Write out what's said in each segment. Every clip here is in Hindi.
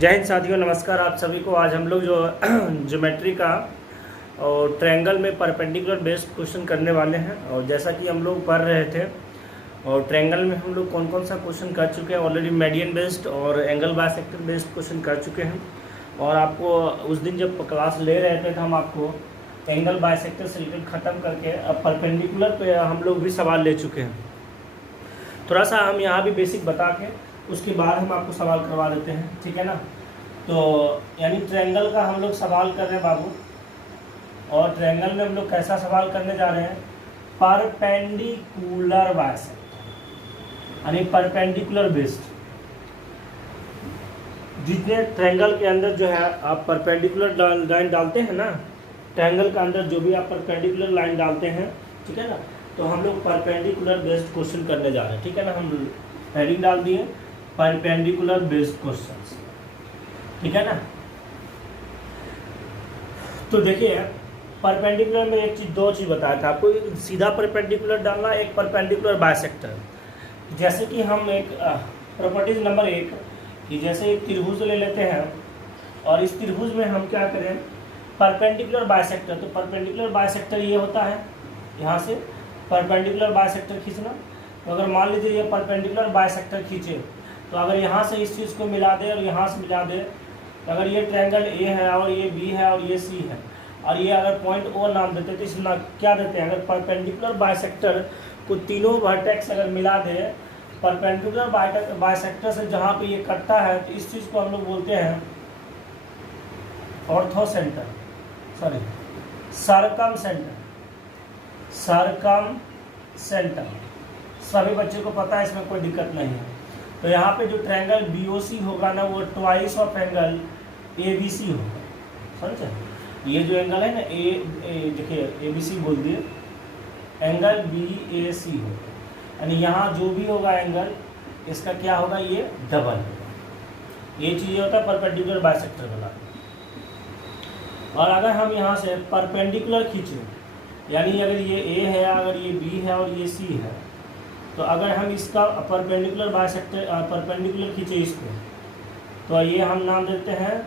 जय हिंद साथियों, नमस्कार आप सभी को। आज हम लोग जो ज्योमेट्री का और ट्रायंगल में परपेंडिकुलर बेस्ड क्वेश्चन करने वाले हैं। और जैसा कि हम लोग पढ़ रहे थे और ट्रायंगल में हम लोग कौन कौन सा क्वेश्चन कर चुके हैं ऑलरेडी, मीडियन बेस्ड और एंगल बायसेक्टर बेस्ड क्वेश्चन कर चुके हैं। और आपको उस दिन जब क्लास ले रहे थे तो हम आपको एंगल बायसेक्टर से रिलेटेड ख़त्म करके अब परपेंडिकुलर पे हम लोग भी सवाल ले चुके हैं। थोड़ा सा हम यहाँ भी बेसिक बता के उसके बाद हम आपको सवाल करवा देते हैं, ठीक है ना। तो यानी ट्रायंगल का हम लोग सवाल कर रहे हैं बाबू, और ट्रायंगल में हम लोग कैसा सवाल करने जा रहे हैं, परपेंडिकुलर बायसेक्टर यानी परपेंडिकुलर बेस्ड। जितने ट्रायंगल के अंदर जो है आप परपेंडिकुलर लाइन डालते हैं ना, ट्रायंगल के अंदर जो भी आप परपेंडिकुलर लाइन डालते हैं, ठीक है ना, तो हम लोग परपेंडिकुलर बेस्ड क्वेश्चन करने जा रहे हैं, ठीक है ना। हम हेडिंग डाल दिए परपेंडिकुलर बेस्ड क्वेश्चंस, ठीक है ना। तो देखिए परपेंडिकुलर में एक चीज़, दो चीज़ बताया था आपको, एक सीधा परपेंडिकुलर डालना, एक परपेंडिकुलर बायसेक्टर। जैसे कि हम एक प्रॉपर्टीज नंबर 1 कि जैसे एक त्रिभुज ले लेते हैं और इस त्रिभुज में हम क्या करें, परपेंडिकुलर बायसेक्टर। तो परपेंडिकुलर बायसेक्टर ये होता है, यहाँ से परपेंडिकुलर बायसेक्टर खींचना। तो अगर मान लीजिए ये परपेंडिकुलर बायसेक्टर खींचे, तो अगर यहाँ से इस चीज़ को मिला दे और यहाँ से मिला दे, तो अगर ये ट्रायंगल ए है और ये बी है और ये सी है, और ये अगर पॉइंट ओ नाम देते तो इसमें क्या देते हैं, अगर परपेंडिकुलर बायसेक्टर को तीनों वर्टेक्स अगर मिला दे, परपेंडिकुलर बायसेक्टर से जहाँ पे ये कटता है, तो इस चीज़ को हम लोग बोलते हैं ऑर्थोसेंटर, सॉरी सरकम सेंटर। सभी बच्चों को पता है, इसमें कोई दिक्कत नहीं है। तो यहाँ पे जो ट्रायंगल BOC होगा ना, वो ट्वाइस ऑफ एंगल ABC होगा, समझे। ये जो एंगल है ना देखिए ABC बोल दिए, एंगल BAC होगा, यानी यहाँ जो भी होगा एंगल, इसका क्या होगा, ये डबल होगा। ये चीज़ होता है परपेंडिकुलर बायसेक्टर वाला। और अगर हम यहाँ से परपेंडिकुलर खींचें, यानी अगर ये A है, अगर ये B है और ये C है, तो अगर हम इसका परपेंडिकुलर बायसेक्टर परपेंडिकुलर खींचे इसको, तो ये हम नाम देते हैं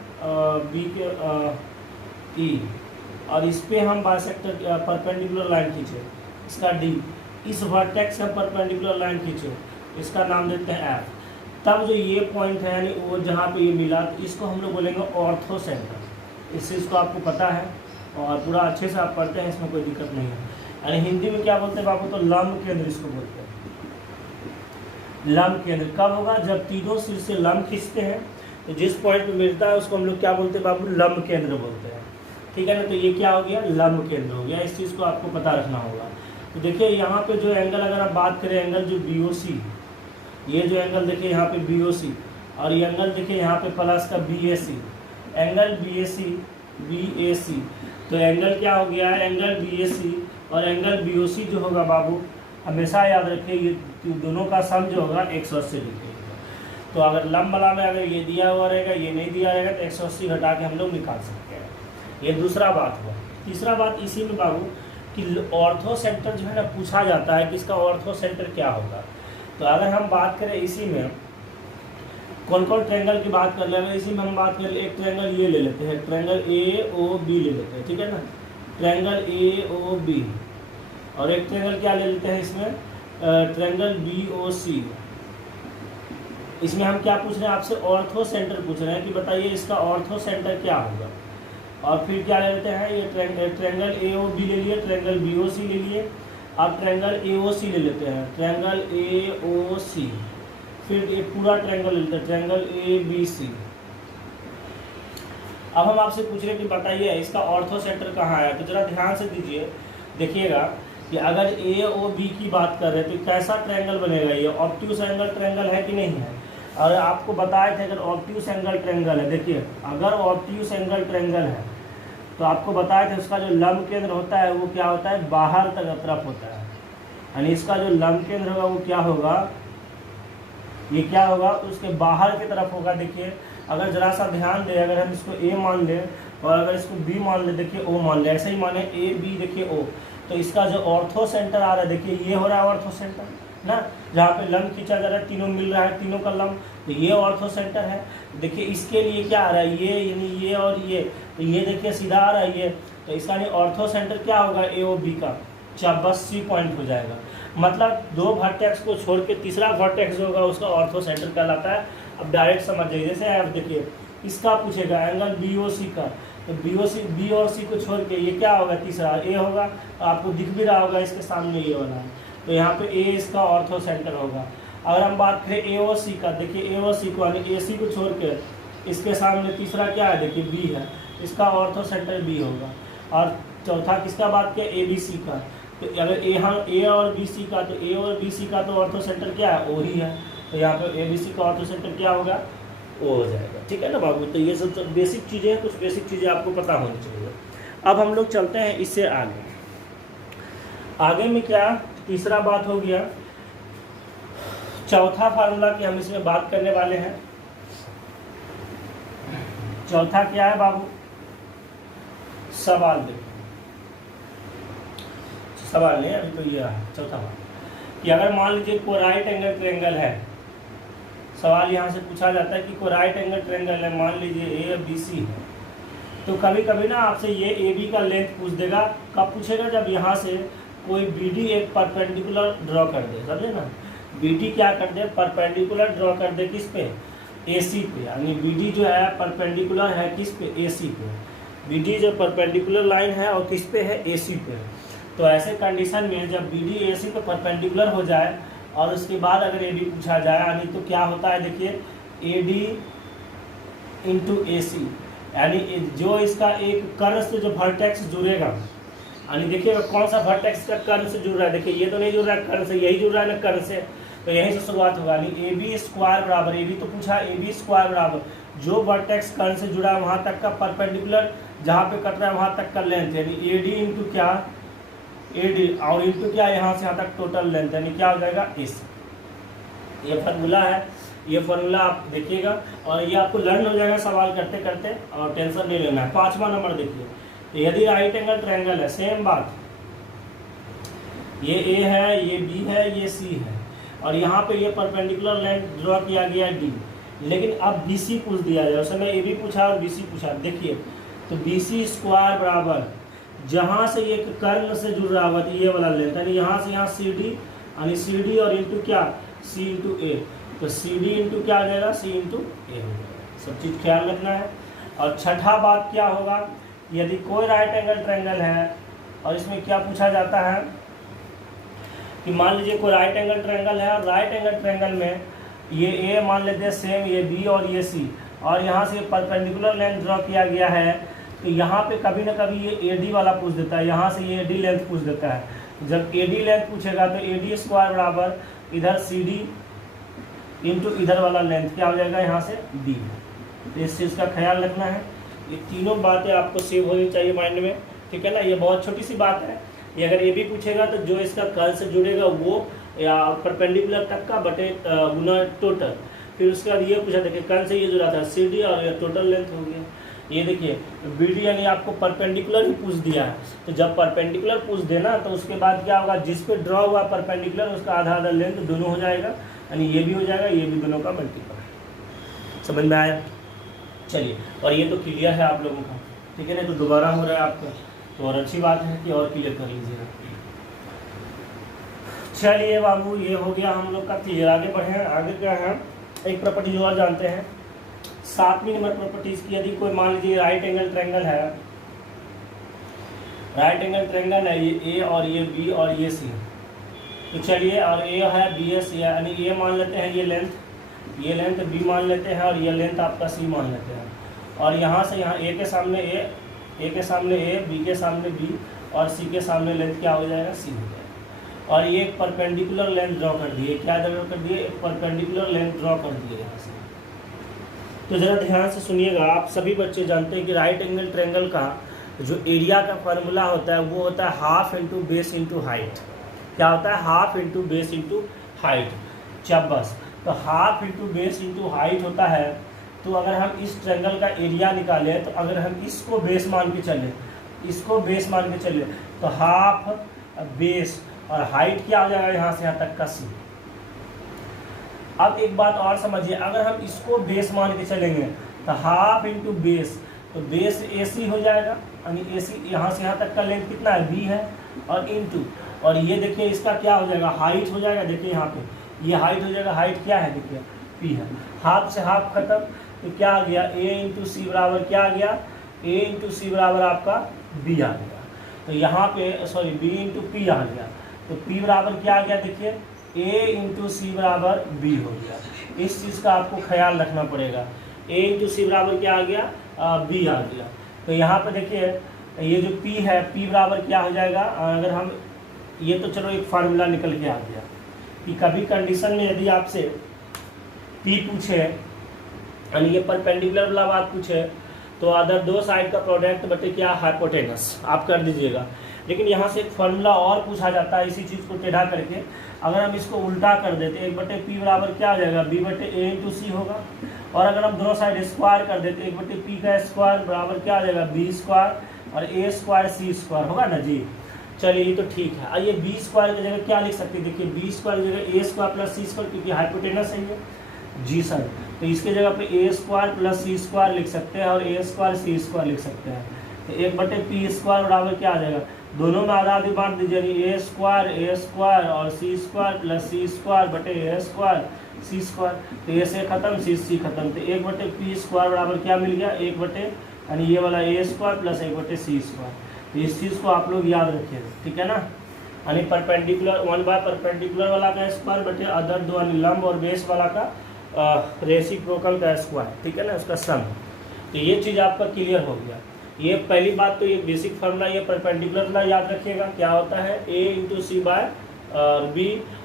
B के E, और इस पे हम बायसेक्टर परपेंडिकुलर लाइन खींचे, इसका D। इस वर्टेक्स हम परपेंडिकुलर लाइन खींचे, इसका नाम देते हैं F। तब जो ये पॉइंट है, यानी वो जहाँ पे ये मिला, तो इसको हम लोग बोलेंगे ऑर्थोसेंटर। इस चीज़ को आपको पता है और पूरा अच्छे से आप पढ़ते हैं, इसमें कोई दिक्कत नहीं है। यानी हिंदी में क्या बोलते हैं बाबू, तो लंब केंद्र इसको बोलते हैं। लंब केंद्र कब होगा, जब तीनों सिर से लंब खींचते हैं, तो जिस पॉइंट पे मिलता है उसको हम लोग क्या बोलते हैं बाबू, लंब केंद्र बोलते हैं, ठीक है ना। तो ये क्या हो गया, लंब केंद्र हो गया। इस चीज़ को आपको पता रखना होगा। तो देखिए यहाँ पे जो एंगल, अगर आप बात करें एंगल जो BOC, ये जो एंगल देखिए यहाँ पे BOC, और ये एंगल देखिए यहाँ पे प्लस का BAC, एंगल BAC। तो एंगल क्या हो गया, एंगल BAC और एंगल BOC जो होगा बाबू, हमेशा याद रखिए ये दोनों का सम जो होगा 180 डिग्री। तो अगर लंब वाला में अगर ये दिया हुआ रहेगा, ये नहीं दिया रहेगा, तो 180 घटा के हम लोग निकाल सकते हैं। ये दूसरा बात हुआ। तीसरा बात इसी में बाबू कि ऑर्थो सेंटर जो है ना, पूछा जाता है कि इसका ऑर्थो सेंटर क्या होगा। तो अगर हम बात करें इसी में कौन कौन ट्रायंगल की बात कर ले, अगर इसी में हम बात करें, एक ट्रायंगल ये ले लेते हैं, ट्रायंगल AOB ले लेते हैं, ठीक है ना, ट्रायंगल AOB। और एक ट्रायंगल क्या ले लेते हैं इसमें, ट्रायंगल BOC। इसमें हम क्या पूछ रहे हैं आपसे, ऑर्थो सेंटर पूछ रहे हैं कि बताइए इसका ऑर्थो सेंटर क्या होगा। और फिर क्या ले लेते हैं, ये ट्रायंगल AOB ले लिए, ट्रायंगल BOC ले लिए, अब ट्रायंगल AOC ले लेते हैं, ट्रायंगल AOC। फिर ये पूरा ट्रायंगल ले लेते हैं, ट्रायंगल ABC। अब हम आपसे पूछ रहे हैं कि बताइए इसका ऑर्थो सेंटर कहाँ है। तो जरा ध्यान से दीजिए, देखिएगा कि अगर AOB की बात कर रहे हैं तो कैसा ट्रायंगल बनेगा, ये ऑब्ट्यूस एंगल ट्रायंगल है कि नहीं है। और आपको बताए थे अगर ऑब्ट्यूस एंगल ट्रायंगल है, देखिए अगर ऑब्ट्यूस एंगल ट्रायंगल है तो आपको बताए थे उसका जो लंब केंद्र होता है वो क्या होता है, बाहर तरफ होता है। यानी इसका जो लंब केंद्र होगा वो क्या होगा, ये क्या होगा, उसके बाहर की तरफ होगा। देखिए अगर जरा सा ध्यान दें, अगर हम इसको A मान लें और अगर इसको B मान लें, देखिए O मान लें, ऐसे ही माने A B देखिए O, तो इसका जो ऑर्थो सेंटर आ रहा है, देखिए ये हो रहा है ऑर्थो सेंटर ना। जहाँ पे लंब खींचा जा रहा है, तीनों मिल रहा है, तीनों का लंब, तो ये ऑर्थो सेंटर है। देखिए इसके लिए क्या आ रहा है, ये यानी ये और ये, तो ये देखिए सीधा आ रहा है ये, तो इसका नहीं ऑर्थो सेंटर क्या होगा, ए ओ बी का, बस सी पॉइंट हो जाएगा। मतलब दो वर्टेक्स को छोड़ के तीसरा वर्टेक्स जो होगा उसका ऑर्थो सेंटर कहलाता है। अब डायरेक्ट समझ जाइए, जैसे आप देखिए इसका पूछेगा एंगल बी ओ सी का, तो बी और सी को छोड़ के ये क्या होगा, तीसरा ए होगा, आपको दिख भी रहा होगा इसके सामने ये वाला है, तो यहाँ पे ए इसका ऑर्थो सेंटर होगा। अगर हम बात करें ए ओ सी का, देखिए ए ओ सी को यानी ए सी को छोड़ के इसके सामने तीसरा क्या है, देखिए बी है, इसका ऑर्थो सेंटर बी होगा। और चौथा किसका बात किया, ए बी सी का, तो अगर यहाँ ए और बी सी का, तो ए और बी सी का तो ऑर्थो सेंटर क्या है, ओ ही है, तो यहाँ पे ए बी सी का ऑर्थो सेंटर क्या होगा, ओ हो जाएगा। ठीक है ना बाबू, तो ये सब बेसिक चीज़ें हैं, कुछ बेसिक चीज़ें आपको पता होनी चाहिए। अब हम लोग चलते हैं इससे आगे में क्या तीसरा बात हो गया, चौथा फार्मूला की हम इसमें बात करने वाले हैं। चौथा क्या है बाबू, सवाल देखो, सवाल नहीं अभी तो ये है चौथा बात कि अगर मान लीजिए कोई राइट एंगल ट्रायंगल है, सवाल यहाँ से पूछा जाता है कि कोई राइट एंगल ट्रायंगल है, मान लीजिए ए बी सी है, तो कभी कभी ना आपसे ये ए बी का लेंथ पूछ देगा। कब पूछेगा, जब यहाँ से कोई बी डी एक परपेंडिकुलर ड्रॉ कर दे, समझे ना, बी डी क्या कर दे, परपेंडिकुलर ड्रॉ कर दे, किस पे, ए सी पे, यानी बी डी जो है परपेंडिकुलर है किस पे, ए सी पे, बी डी जो परपेंडिकुलर लाइन है और किस पे है, ए सी पे। तो ऐसे कंडीशन में जब बी डी ए सी पे परपेंडिकुलर हो जाए और उसके बाद अगर ए डी पूछा जाए, यानी तो क्या होता है, देखिए ए डी इंटू ए सी, यानी जो इसका एक कर्व से जो वर्टेक्स जुड़ेगा, यानी देखिए कौन सा वर्टेक्स का कर्व से जुड़ रहा है, देखिए ये तो नहीं जुड़ रहा है कर्व से, यही जुड़ रहा है ना कर्व से, तो यहीं से शुरुआत होगा। यानी ए बी स्क्वायर बराबर, ए बी तो पूछा, ए बी स्क्वायर बराबर जो वर्टेक्स कर्व से जुड़ा है वहाँ तक का परपेंडिकुलर जहाँ पे कट रहा है वहाँ तक का लेंथ, यानी ए डी इंटू क्या, ए डी और इंटू क्या, यहाँ से यहाँ तक टोटल लेंथ, यानी क्या हो जाएगा, इस। ये फार्मूला है, ये फार्मूला आप देखिएगा और ये आपको लर्न हो जाएगा सवाल करते करते, और टेंशन नहीं लेना है। 5वां नंबर देखिए, यदि राइट एंगल ट्रायंगल है, सेम बात, ये ए है, ये बी है, ये सी है, और यहाँ पे ये परपेंडिकुलर लाइन ड्रॉ किया गया डी, लेकिन अब बी सी पूछ दिया जाए, उस समय ए बी पूछा और बी सी पूछा। देखिए तो बी सी स्क्वायर बराबर जहाँ से ये कर्व से जुड़ रहा हुआ तो ये वाला लेंथ, यानी यहाँ से यहाँ सी डी, यानी सी डी और इंटू क्या, सी इंटू ए, तो सी डी इंटू क्या आ जाएगा, सी इंटू ए हो जाएगा। सब चीज़ ख्याल रखना है। और छठा बात क्या होगा, यदि कोई राइट एंगल ट्रायंगल है और इसमें क्या पूछा जाता है कि मान लीजिए कोई राइट एंगल ट्रायंगल है और राइट एंगल ट्रायंगल में ये ए मान लेते हैं सेम, ये बी और ये सी, और यहाँ से परपेंडिकुलर लाइन ड्रॉ किया गया है, तो यहाँ पे कभी ना कभी ये ए डी वाला पूछ देता है, यहाँ से ये ए डी लेंथ पूछ देता है। जब ए डी लेंथ पूछेगा तो ए डी स्क्वायर बराबर इधर सी डी इंटू इधर वाला लेंथ क्या हो जाएगा, यहाँ से डी। तो इस चीज़ का ख्याल रखना है। ये तीनों बातें आपको सेव होनी चाहिए माइंड में, ठीक है ना। ये बहुत छोटी सी बात है, ये अगर ए बी पूछेगा तो जो इसका कर्व से जुड़ेगा वो या परपेंडिकुलर तक का बटे गुना टोटल, फिर उसके बाद ये पूछा, देखिए कर्व से ये जुड़ा था सी डी और ये टोटल लेंथ हो गया। ये देखिए बी डी यानी आपको परपेंडिकुलर ही पूछ दिया है, तो जब परपेंडिकुलर पूछ देना तो उसके बाद क्या होगा, जिस पे ड्रॉ हुआ परपेंडिकुलर उसका आधा आधा लेंथ दोनों हो जाएगा, यानी ये भी हो जाएगा, ये भी दोनों का मल्टीपल। समझ में आया? चलिए, और ये तो क्लियर है आप लोगों का, ठीक है ना। तो दोबारा हो रहा है आपका, तो और अच्छी बात है कि और क्लियर कर लीजिएगा। चलिए बाबू, ये हो गया हम लोग का क्लियर। आगे बढ़े, आगे क्या है, एक प्रॉपर्टी और जानते हैं, 7वीं नंबर प्रॉपर्टीज की। यदि कोई मान लीजिए राइट एंगल ट्रायंगल है, राइट एंगल ट्रायंगल है, ये ए और ये बी और ये सी, तो चलिए, और ए है बी एस सी है, यानी ए मान लेते हैं ये लेंथ बी मान लेते हैं और ये लेंथ आपका सी मान लेते हैं, और यहाँ से यहाँ ए के सामने ए के सामने ए, बी के सामने बी और सी के सामने लेंथ क्या हो जाएगा, सी हो जाएगा। और ये एक परपेंडिकुलर लेंथ ड्रॉ कर दिए, क्या ड्रॉ कर दिए, एक परपेंडिकुलर लेंथ ड्रॉ कर दिए यहाँ से। तो ज़रा ध्यान से सुनिएगा, आप सभी बच्चे जानते हैं कि राइट एंगल ट्रायंगल का जो एरिया का फार्मूला होता है वो होता है half into base into height. क्या होता है, half into base into height. जब बस तो half into base into height होता है, तो अगर हम इस ट्रायंगल का एरिया निकालें, तो अगर हम इसको बेस मान के चले, तो हाफ बेस और हाइट क्या हो जाएगा, यहाँ से यहाँ तक का सी। अब एक बात और समझिए, अगर हम इसको बेस मान के चलेंगे तो हाफ इंटू बेस, तो बेस AC हो जाएगा, यानी AC यहाँ से यहाँ तक का लेंथ कितना है B है, और इंटू, और ये देखिए इसका क्या हो जाएगा, हाइट हो जाएगा। देखिए यहाँ पे ये हाइट हो जाएगा, हाइट क्या है देखिए P है, हाफ से हाफ खत्म, तो क्या आ गया A इंटू सी बराबर क्या आ गया, A इंटू सी बराबर आपका B आ गया। तो यहाँ पे सॉरी B इंटू P आ गया, तो P बराबर क्या आ गया देखिए A इंटू सी बराबर B हो गया। इस चीज़ का आपको ख्याल रखना पड़ेगा, A इंटू सी बराबर क्या आ गया, B आ गया। तो यहाँ पे देखिए ये जो P है, P बराबर क्या हो जाएगा, अगर हम ये तो चलो एक फार्मूला निकल के आ गया कि कभी कंडीशन में यदि आपसे P पूछे यानी ये परपेंडिकुलर वाला बात पूछे तो अदर दो साइड का प्रोडक्ट बटे क्या हाइपोटेनस आप कर दीजिएगा। लेकिन यहाँ से एक फार्मूला और पूछा जाता है इसी चीज़ को टेढ़ा करके, अगर हम इसको उल्टा कर देते 1/P बराबर क्या हो जाएगा, B/A इंटू सी होगा, और अगर हम दोनों साइड स्क्वायर कर देते 1/P का स्क्वायर बराबर क्या हो जाएगा B स्क्वायर और A स्क्वायर C स्क्वायर होगा ना जी। चलिए ये तो ठीक है। आइए B स्क्वायर की जगह क्या लिख सकते हैं, देखिए B स्क्वायर की जगह A square plus C square, क्योंकि हाइपोटेनस है ये जी सर, तो इसके जगह पे A square plus C square लिख सकते हैं और A स्क्वायर C स्क्वायर लिख सकते हैं। तो 1/P स्क्वायर बराबर क्या आ जाएगा, दोनों में आधा आधी बांट दीजिए, A स्क्वायर और C square plus C square बटे A स्क्वायर C स्क्वायर, तो A से खत्म C खत्म, तो 1/P स्क्वायर बराबर क्या मिल गया, 1 यानी ये वाला A square plus 1/C square. तो इस चीज़ को आप लोग याद रखिएगा, ठीक है ना। यानी परपेंडिकुलर 1/परपेंडिकुलर वाला का स्क्वायर बटे अदर दो यानी लंब और बेस वाला का रेसिप्रोकल का स्क्वायर, ठीक है ना, उसका सम। तो ये चीज़ आपका क्लियर हो गया। ये पहली बात तो ये बेसिक फार्मूला ये परपेंडिकुलर वाला याद रखिएगा, क्या होता है A into C by B,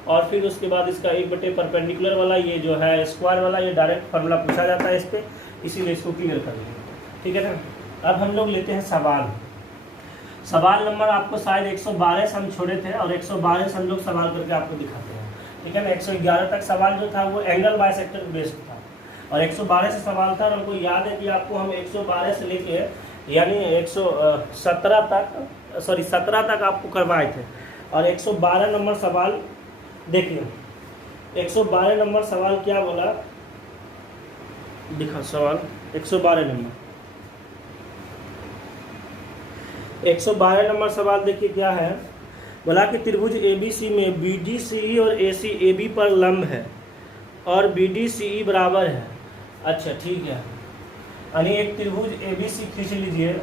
और फिर उसके बाद इसका 1 परपेंडिकुलर वाला ये जो है स्क्वायर वाला ये डायरेक्ट फार्मूला पूछा जाता है इस पर, इसीलिए इसको क्लियर कर लेंगे, ठीक है ना। अब हम लोग लेते हैं सवाल नंबर आपको शायद 112 से हम छोड़े थे और 112 से हम लोग सवाल करके आपको दिखाते हैं, ठीक है ना। 111 तक सवाल जो था वो एंगल बाइसेक्टर बेस्ड था और 112 से सवाल था, और हमको याद है कि आपको हम 112 से लेके यानी 117 तक 17 तक आपको करवाए थे, और 112 नंबर सवाल देखिए 112 नंबर सवाल क्या बोला, दिखा सवाल 112 नंबर सवाल देखिए क्या है, बोला कि त्रिभुज ABC में BDCE और AC AB पर लंब है और BDCE बराबर है। अच्छा ठीक है, यानी एक त्रिभुज ABC खींच लीजिए।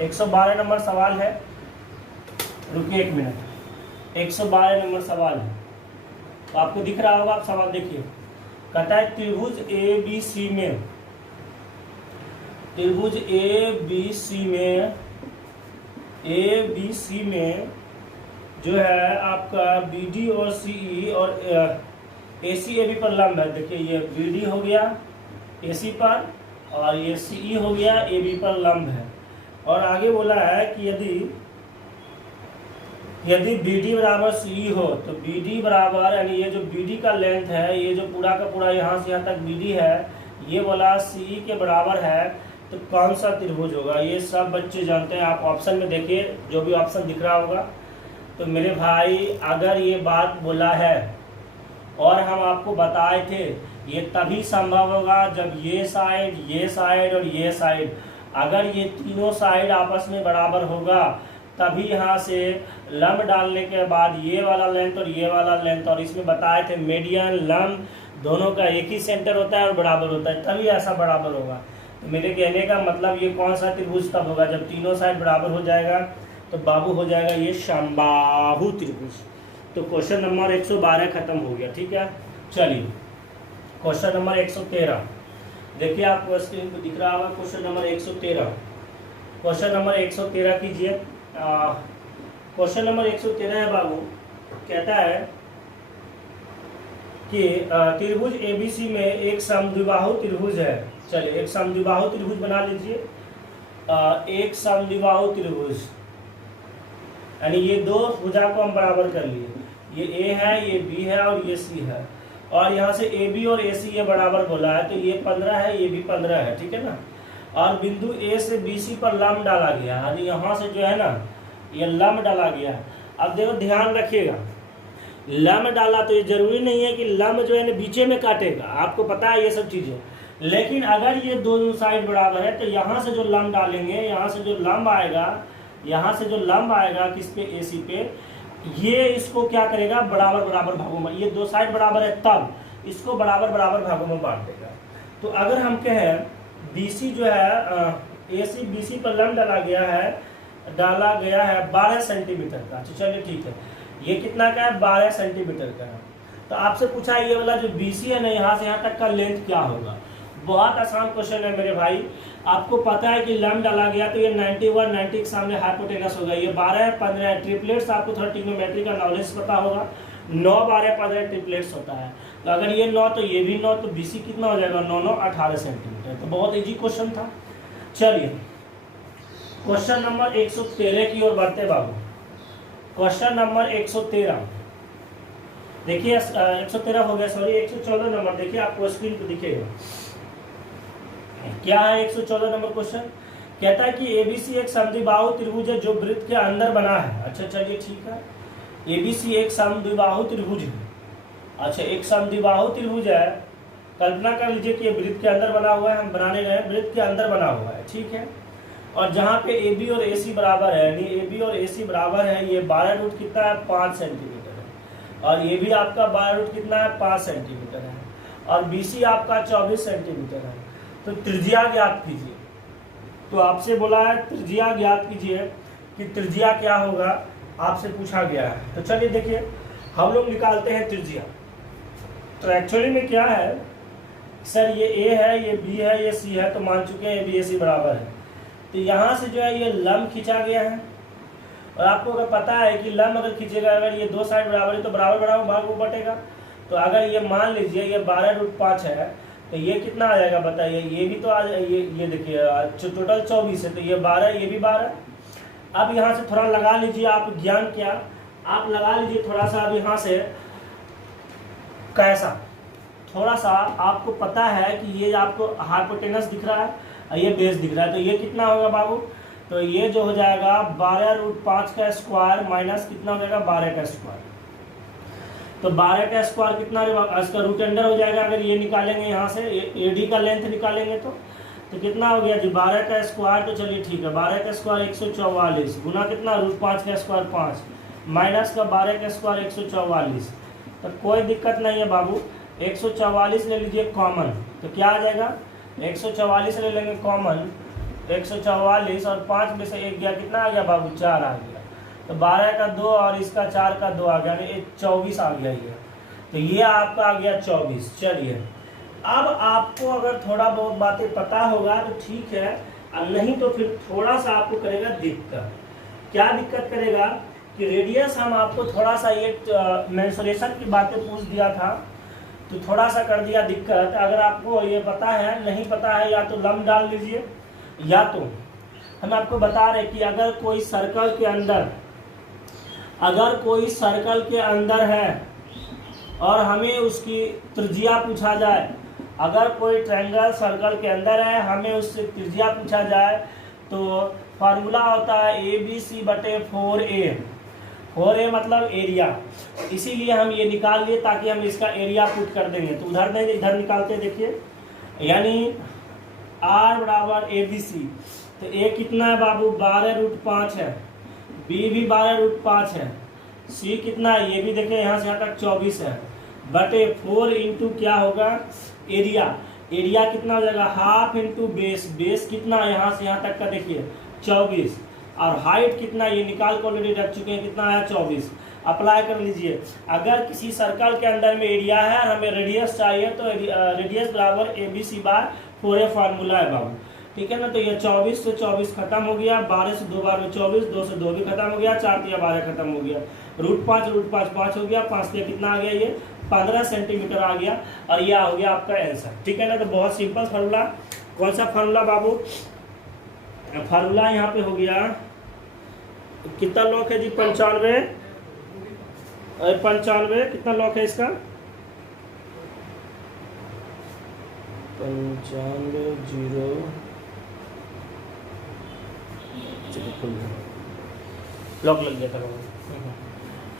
112 नंबर सवाल है, रुकिए एक मिनट, 112 नंबर सवाल है, तो आपको दिख रहा होगा, आप सवाल देखिए। कहता है त्रिभुज ABC में जो है आपका BD और CE और AC AB पर लंब है। देखिए ये BD हो गया AC पर और ये CE हो गया AB पर लंब है, और आगे बोला है कि यदि BD बराबर CE हो तो BD बराबर यानी ये जो BD का लेंथ है, ये जो पूरा का पूरा यहाँ से यहाँ तक BD है, ये बोला CE के बराबर है, तो कौन सा त्रिभुज होगा। ये सब बच्चे जानते हैं, आप ऑप्शन में देखिए जो भी ऑप्शन दिख रहा होगा। तो मेरे भाई अगर ये बात बोला है और हम आपको बताए थे, ये तभी संभव होगा जब ये साइड और ये साइड, अगर ये तीनों साइड आपस में बराबर होगा, तभी यहाँ से लंब डालने के बाद ये वाला लेंथ और ये वाला लेंथ, और इसमें बताए थे मीडियन लंब दोनों का एक ही सेंटर होता है और बराबर होता है, तभी ऐसा बराबर होगा। तो मेरे कहने का मतलब ये कौन सा त्रिभुज तब होगा जब तीनों साइड बराबर हो जाएगा, तो बाबू हो जाएगा ये समबाहु त्रिभुज। तो क्वेश्चन नंबर 112 खत्म हो गया, ठीक है। चलिए क्वेश्चन नंबर 113 देखिए, आपको स्क्रीन पर दिख रहा होगा क्वेश्चन नंबर 113। क्वेश्चन नंबर 113 कीजिए। क्वेश्चन नंबर 113 है बाबू, कहता है कि त्रिभुज ABC में एक समद्विबाहु त्रिभुज है। चलिए एक समद्विबाहु त्रिभुज बना लीजिए। एक समद्विबाहु त्रिभुज यानी ये दो भुजा को हम बराबर कर लिए, ये A है, ये B है और ये C है, और यहाँ से AB और AC ये बराबर बोला है, तो ये 15 है, ये भी 15 है, ठीक है ना। और बिंदु A से BC पर लंब डाला गया, यानी यहाँ से जो है ना ये लंब डाला गया। अब देखो ध्यान रखिएगा, लम डाला तो ये जरूरी नहीं है कि लम जो है ना बीचे में काटेगा, आपको पता है ये सब चीज़ें। लेकिन अगर ये दोनों साइड बराबर है तो यहाँ से जो लम डालेंगे, यहाँ से जो लंब आएगा, यहाँ से जो लंब आएगा किस पे, AC पे, ये इसको क्या करेगा, बराबर बराबर भागों में, ये दो साइड बराबर है तब इसको बराबर बराबर भागों में बांट देगा। तो अगर हम कहें BC जो है AC BC पर लंब डाला गया है 12 सेंटीमीटर का। तो चलिए ठीक है, ये कितना का है, 12 सेंटीमीटर का है। तो आपसे पूछा ये वाला जो BC है ना, यहाँ से यहाँ तक का लेंथ क्या होगा। बहुत आसान क्वेश्चन है मेरे भाई, आपको पता है कि लंब डाला गया तो ये 91 90 के सामने हाइपोटेनस होगा, ये 12 15 है, ट्रिपलेट्स आपको थोड़ा ट्रिग्नोमेट्री का नॉलेज पता होगा, 9 12 15 ट्रिपलेट्स होता है। तो अगर ये 9 तो ये भी 9, तो BC कितना हो जाएगा, 9 9 18 सेंटीमीटर। तो बहुत इजी क्वेश्चन था। चलिए क्वेश्चन नंबर 113 की ओर बढ़ते बाबू। क्वेश्चन नंबर 113 देखिए, 113 हो गया, सॉरी 114 नंबर देखिए, आपको स्क्रीन पे दिखेगा क्या है। 114 नंबर क्वेश्चन कहता है कि ABC एक समद्विबाहु त्रिभुज है जो वृत्त के अंदर बना है। अच्छा चलिए ठीक है, ABC एक समद्विबाहु त्रिभुज है। अच्छा एक समद्विबाहु त्रिभुज है, कल्पना कर लीजिए कि ये वृत्त के अंदर बना हुआ है, हम बनाने गए वृत्त के अंदर बना हुआ है, ठीक है। और जहाँ पे AB और AC बराबर है, यानी AB और AC बराबर है, ये 12 रूट कितना है, 5 सेंटीमीटर है, और ये भी आपका 12 रूट कितना है, 5 सेंटीमीटर है, और BC आपका 24 सेंटीमीटर है। तो त्रिज्या ज्ञात कीजिए। तो आपसे बोला है त्रिज्या ज्ञात कीजिए कि त्रिज्या क्या होगा, आपसे पूछा गया है। तो चलिए देखिए, हम लोग निकालते हैं त्रिज्या। तो एक्चुअली में क्या है सर, ये A है, ये B है, ये C है, तो मान चुके हैं AB AC बराबर है। तो यहाँ से जो है ये लंब खींचा गया है, और आपको अगर पता है कि लंब अगर खींचेगा, अगर ये दो साइड बराबर है तो बराबर बराबर भाग वो बटेगा। तो अगर ये मान लीजिए ये 12 रूट 5 है, तो ये कितना आ जाएगा बताइए, ये भी तो आ जाएगा, ये देखिए टोटल 24 है, तो ये 12, ये भी 12। अब यहाँ से थोड़ा लगा लीजिए आप, ज्ञान क्या आप लगा लीजिए थोड़ा सा। अब यहाँ से कैसा, थोड़ा सा आपको पता है कि ये आपको हाइपोटेनस दिख रहा है और ये बेस दिख रहा है, तो ये कितना होगा बाबू, तो ये जो हो जाएगा 12 रूट 5 का स्क्वायर माइनस कितना हो जाएगा, 12 का स्क्वायर। तो 12 का स्क्वायर कितना, इसका रूट अंडर हो जाएगा। अगर ये निकालेंगे यहाँ से AD का लेंथ निकालेंगे तो कितना हो गया जी, 12 का स्क्वायर। तो चलिए ठीक है, 12 का स्क्वायर 144 गुना कितना, रूट 5 का स्क्वायर 5 माइनस का 12 का स्क्वायर 144। तो कोई दिक्कत नहीं है बाबू, 144 ले लीजिए कॉमन, तो क्या आ जाएगा, 144 ले लेंगे कॉमन, 144 और 5 में से 1 गया, कितना आ गया बाबू, 4 आ गया। तो 12 का 2 और इसका 4 का 2 आ गया, यानी 24 आ गया ये। तो ये आपका आ गया 24। चलिए अब आपको अगर थोड़ा बहुत बातें पता होगा तो ठीक है, और नहीं तो फिर थोड़ा सा आपको करेगा दिक्कत। क्या दिक्कत करेगा कि रेडियस हम आपको थोड़ा सा ये मेंसुरेशन की बातें पूछ दिया था, तो थोड़ा सा कर दिया दिक्कत। अगर आपको ये पता है, नहीं पता है, या तो लंब डाल लीजिए, या तो हम आपको बता रहे कि अगर कोई सर्कल के अंदर है और हमें उसकी त्रिज्या पूछा जाए, अगर कोई ट्रायंगल सर्कल के अंदर है, हमें उससे त्रिज्या पूछा जाए, तो फार्मूला होता है ABC/4A। 4A मतलब एरिया, इसीलिए हम ये निकाल लिए ताकि हम इसका एरिया पुट कर देंगे। तो इधर निकालते देखिए, यानी R बराबर ABC। तो A कितना है बाबू, 12 रूट 5 है, B भी 12 रूट 5 है, C कितना है, ये भी देखें यहाँ से यहाँ तक 24 है, बटे 4 इंटू क्या होगा, एरिया कितना हो जाएगा, हाफ इंटू बेस कितना है, यहाँ से यहाँ तक का देखिए 24, और हाइट कितना, ये निकाल को ऑलरेडी रख चुके हैं, कितना है 24। अप्लाई कर लीजिए। अगर किसी सर्कल के अंदर में एरिया है, हमें रेडियस चाहिए, तो रेडियस बराबर ABC/4A फार्मूला है बाबू, ठीक है ना। तो ये 24 से 24 खत्म हो गया, 12 से 2 बार में 24, 2 से 2 भी खत्म हो गया, 4 या 12 खत्म हो गया, रूट 5 5 हो गया, 5 से कितना आ गया, ये 15 सेंटीमीटर आ गया, और यह हो गया आपका आंसर, ठीक है ना। तो बहुत सिंपल फार्मूला। कौन सा फार्मूला बाबू, फार्मूला यहाँ पे हो गया, कितना लॉक है जी, 95 कितना लॉक है इसका, 95 0 लॉक लग गया था।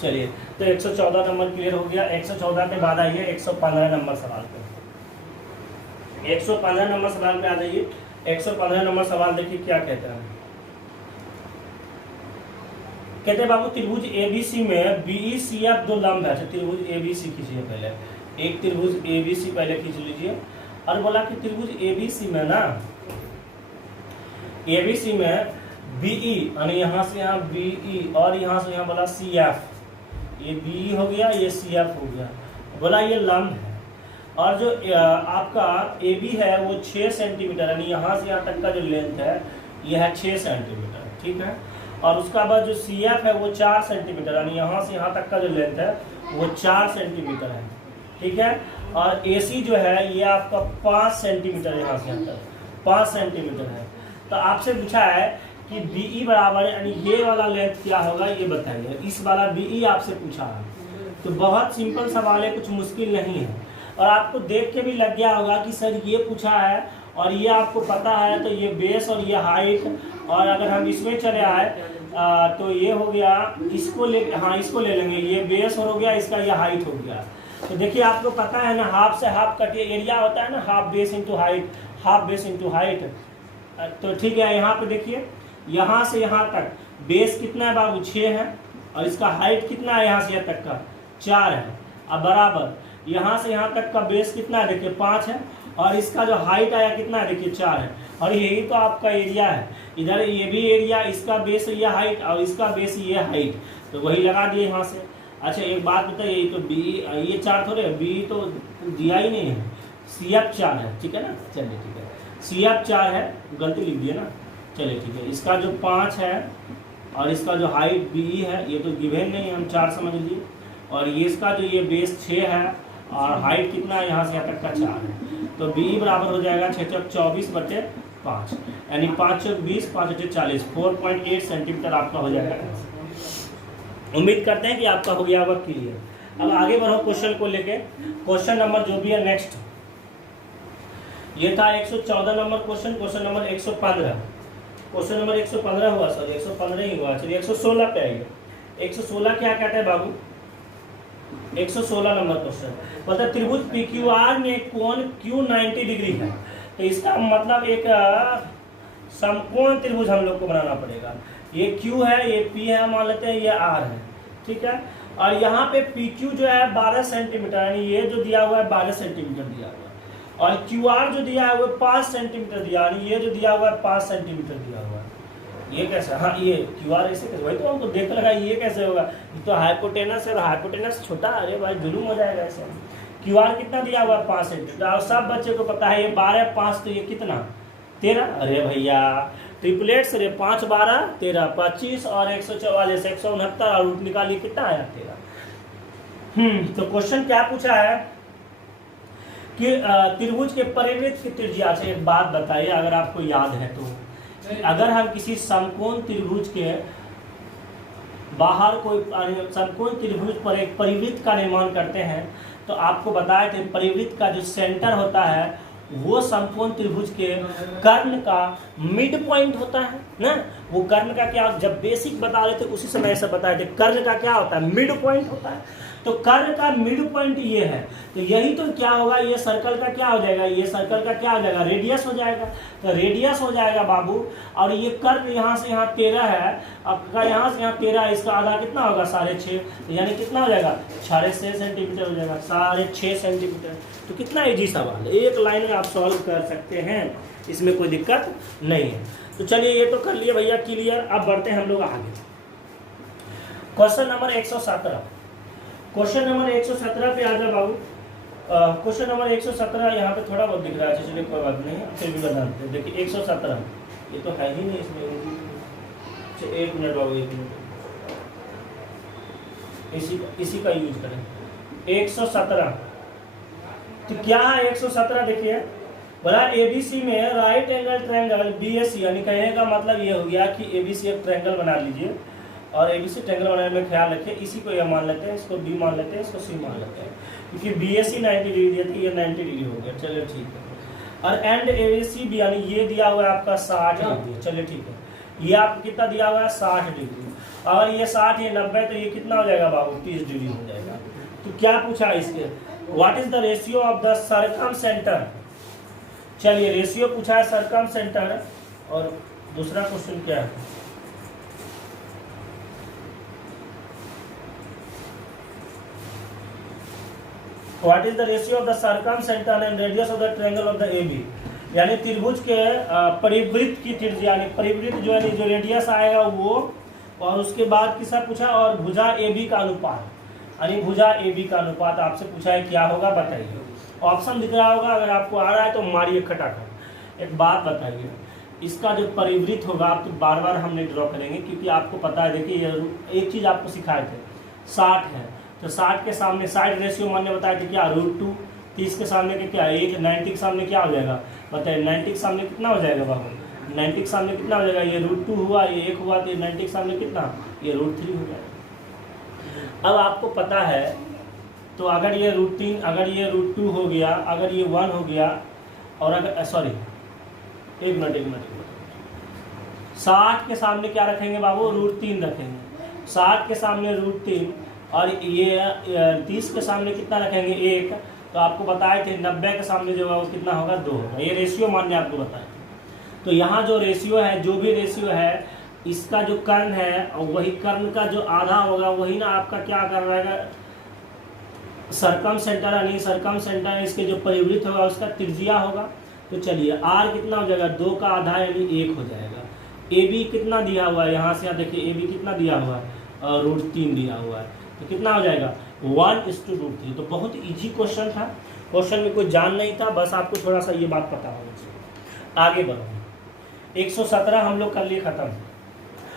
चलिए, तो 114 नंबर क्लियर हो गया। 114 के बाद आइए 115 नंबर सवाल पे। 115 नंबर सवाल पे आ जाइए। 115 नंबर सवाल देखिए क्या कहता है। कहते हैं बाबू त्रिभुज एबीसी में बीईसीएफ दो लंब है। त्रिभुज एबीसी खींचिए पहले, एक त्रिभुज एबीसी पहले खींच लीजिए। और बोला कि त्रिभुज एबीसी में ना, एबीसी में बीई यानी यहाँ से यहाँ बीई और यहाँ से यहाँ बोला सीएफ, ये बीई हो गया, ये सीएफ हो गया। बोला ये लंब है और जो आपका एबी है वो 6 सेंटीमीटर यानी यहाँ से यहाँ तक का जो लेंथ है ये है 6 सेंटीमीटर, ठीक है। और उसका बाद जो सीएफ है वो 4 सेंटीमीटर यानी यहाँ से यहाँ तक का जो लेंथ है वो 4 सेंटीमीटर है, ठीक है। और एसी जो है ये आपका 5 सेंटीमीटर यहाँ से यहाँ तक 5 सेंटीमीटर है। तो आपसे पूछा है कि बीई बराबर यानी ये वाला लेंथ क्या होगा ये बताइए। इस वाला बीई आपसे पूछा है, तो बहुत सिंपल सवाल है, कुछ मुश्किल नहीं है। और आपको देख के भी लग गया होगा कि सर ये पूछा है और ये आपको पता है, तो ये बेस और ये हाइट, और अगर हम इसमें चले आए तो ये हो गया, इसको ले, हाँ इसको ले लेंगे, ये बेस हो गया, इसका ये हाइट हो गया। तो देखिए आपको पता है ना, हाफ से हाफ कट एरिया होता है ना, half base into height, half base into height. तो ठीक है, यहाँ पे देखिए यहाँ से यहाँ तक बेस कितना है बाबू 6 है और इसका हाइट कितना है यहाँ से यहाँ तक का 4 है। अब बराबर यहाँ से यहाँ तक का बेस कितना है देखिए 5 है और इसका जो हाइट आया कितना है देखिए 4 है। और यही तो आपका एरिया है, इधर ये भी एरिया, इसका बेस ये हाइट और इसका बेस ये हाइट, तो वही लगा दिए यहाँ से। अच्छा एक बात बताइए, तो बी ये 4 थोड़े, बी तो दिया ही नहीं है, सीएफ 4 है, ठीक है ना। चलिए ठीक है, सीएफ 4 है, गलती लिख दिए ना। चलिए ठीक है, इसका जो 5 है और इसका जो हाइट बी है ये तो गिवन नहीं है, हम 4 समझ लिए। और ये इसका जो ये बेस 6 है और हाइट कितना है यहाँ से यहाँ तक का 4 है, तो बी बराबर हो जाएगा 6 चौक 24/5 यानी 5 चौक 20, 5 चौक 40, 4.8 सेंटीमीटर आपका हो जाएगा। उम्मीद करते हैं कि आपका हो गया होगा क्लियर। अब आगे बढ़ो क्वेश्चन को लेके। क्वेश्चन नंबर जो भी है नेक्स्ट, ये था 114 number question. Question number 115, question number 115 हुआ, सॉरी 115 ही हुआ। चलिए 116 पे आइए। 116 क्या कहता है बाबू, 116 नंबर क्वेश्चन मतलब त्रिभुज PQR में कोण Q 90 डिग्री है। तो इसका मतलब एक समकोण त्रिभुज हम लोग को बनाना पड़ेगा। ये Q है, ये P है मान लेते हैं, ये R है, ठीक है। और यहाँ पे PQ जो है 12 सेंटीमीटर यानी ये जो दिया हुआ है 12 सेंटीमीटर दिया हुआ है, और QR जो दिया है वो 5 सेंटीमीटर दिया, यानी ये जो दिया हुआ है 5 सेंटीमीटर दिया हुआ है। ये कैसे, हाँ ये QR ऐसे कैसे, वही तो हमको देख लगा ये कैसे होगा, ये तो हाइपोटेनस है, हाइपोटेनस छोटा, अरे भाई जुलूम हो जाएगा ऐसे। QR कितना दिया हुआ है 5 सेंटीमीटर, और सब बच्चे को पता है ये 12 5 तो ये कितना 13, अरे भैया ट्रिपलेट्स रे 5 12 13 25 और 144 169 और रूट निकालिए कितना आया 13। तो क्वेश्चन क्या पूछा है कि त्रिभुज के परिवृत्त की त्रिज्या से एक बात बताइए, अगर आपको याद है तो, अगर हम किसी समकोण त्रिभुज के बाहर कोई समकोण त्रिभुज पर एक परिवृत्त का निर्माण करते हैं, तो आपको बताए थे परिवृत्त का जो सेंटर होता है वो समकोण त्रिभुज के कर्ण का मिड पॉइंट होता है ना। वो कर्ण का क्या, जब बेसिक बता रहे थे उसी समय ऐसा बताए थे, कर्ण का क्या होता है मिड पॉइंट होता है। तो कर्ण का मिड पॉइंट ये है, तो यही तो क्या होगा, ये सर्कल का क्या हो जाएगा, ये सर्कल का क्या हो जाएगा रेडियस हो जाएगा। तो रेडियस हो जाएगा बाबू, और ये कर्ण यहाँ से यहाँ 13 है, आपका यहाँ से यहाँ 13, इसका आधा कितना होगा 6.5, यानी कितना हो जाएगा 6.5 सेंटीमीटर हो जाएगा, 6.5 सेंटीमीटर। तो कितना इजी सवाल, एक लाइन में आप सॉल्व कर सकते हैं, इसमें कोई दिक्कत नहीं है। तो चलिए ये तो कर लिए भैया क्लियर। अब बढ़ते हैं हम लोग आगे। क्वेश्चन नंबर 117, क्वेश्चन नंबर 117 पे आ जाओ बाबू। क्वेश्चन नंबर 117 यहाँ पे थोड़ा बहुत दिख रहा है, चलिए कोई बात नहीं, फिर भी बताते हैं। देखिए 117 ये तो है ही नहीं इसमें, एक मिनट बाबू, एक मिनट, इसी का यूज करें। 117 तो क्या है 117, देखिए बोला एबीसी में राइट एंगल ट्रायंगल बीएसी, यानी कहने का मतलब ये हो गया कि एबीसी एक ट्रायंगल बना लीजिए, और एबीसी ट्रायंगल बनाने में ख्याल रखिए, इसी को ये मान लेते हैं, इसको बी मान लेते हैं, इसको सी मान लेते हैं, क्योंकि बीएसी 90 डिग्री दिया था, ये 90 डिग्री हो गया, चलिए ठीक है। और एंड एबीसी भी यानी ये दिया हुआ है आपका 60 डिग्री, चलिए ठीक है, ये आपको कितना दिया हुआ है 60 डिग्री। अगर ये 60 ये 90 तो ये कितना हो जाएगा बाबू 30 डिग्री हो जाएगा। तो क्या पूछा इसके, what is the ratio of the circum centre. चलिए रेशियो पूछा है सर्कम सेंटर। और दूसरा क्वेश्चन क्या है, what is the ratio of the circum centre and radius of the triangle of the AB। यानी त्रिभुज के परिवृत्त की त्रिज्या, यानी परिवृत्त जो है जो रेडियस आएगा वो, और उसके बाद किसका पूछा, और भुजा AB का अनुपात, यानी भुजा AB का अनुपात आपसे पूछा है क्या होगा बताइए। ऑप्शन दिख रहा होगा, अगर आपको आ रहा है तो मारिए खटाखट। एक बात बताइए, इसका जो परिवृत्त होगा आप तो बार बार हम नहीं ड्रॉ करेंगे क्योंकि आपको पता है। देखिए ये एक चीज़ आपको सिखाए थे, 60 है तो 60 के सामने साइड रेशियो मानने बताए थे क्या, √2। 30 के सामने के क्या, 1। 90 के सामने क्या हो जाएगा बताइए, 90 के सामने कितना हो जाएगा बाबू, 90 के सामने कितना हो जाएगा, ये √2 हुआ, ये 1 हुआ, तो ये 90 के सामने कितना, ये √3 हो जाएगा। अब आपको पता है तो अगर ये √3, अगर ये √2 हो गया, अगर ये 1 हो गया, और अगर सॉरी एक मिनट 60 के सामने क्या रखेंगे बाबू, √3 रखेंगे। 60 के सामने √3 और ये 30 के सामने कितना रखेंगे, 1। तो आपको बताए थे 90 के सामने जो है वो कितना होगा, 2 होगा। ये रेशियो मानने आपको बताए थे। तो यहाँ जो रेशियो है, जो भी रेशियो है, इसका जो कर्ण है वही कर्ण का जो आधा होगा वही ना आपका क्या कर रहेगा, सर्कम सेंटर, यानी सर्कम सेंटर इसके जो परिवृत्त होगा उसका त्रिज्या होगा। तो चलिए R कितना हो जाएगा, 2 का आधा यानी 1 हो जाएगा। AB कितना दिया हुआ है, यहाँ से यहाँ देखिए AB कितना दिया हुआ है, √3 दिया हुआ है, तो कितना हो जाएगा 1:√3। तो बहुत इजी क्वेश्चन था, क्वेश्चन में कोई जान नहीं था, बस आपको थोड़ा सा ये बात पता होना चाहिए। आगे बढ़ो, 117 हम लोग कर लिए खत्म,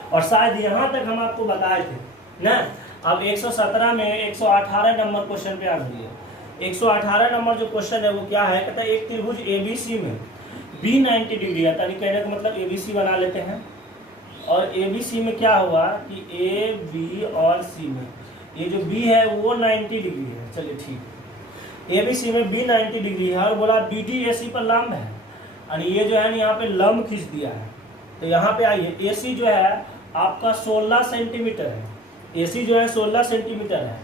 और शायद यहाँ तक हम आपको बताए थे ना। अब 117 में 118 नंबर क्वेश्चन पे आ गई है। 118 नंबर जो क्वेश्चन है वो क्या है, कहता है एक त्रिभुज ABC में B 90 डिग्री है, यानी कहने का मतलब ABC बना लेते हैं। और ABC में क्या हुआ कि A, B और C में ये जो B है वो 90 डिग्री है। चलिए ठीक है, ABC में B 90 डिग्री है और बोला BD AC पर लंब है, यानी ये जो है ना यहाँ पे लंब खींच दिया है। तो यहाँ पे आइए, AC जो है आपका 16 सेंटीमीटर है, AC जो है 16 सेंटीमीटर है,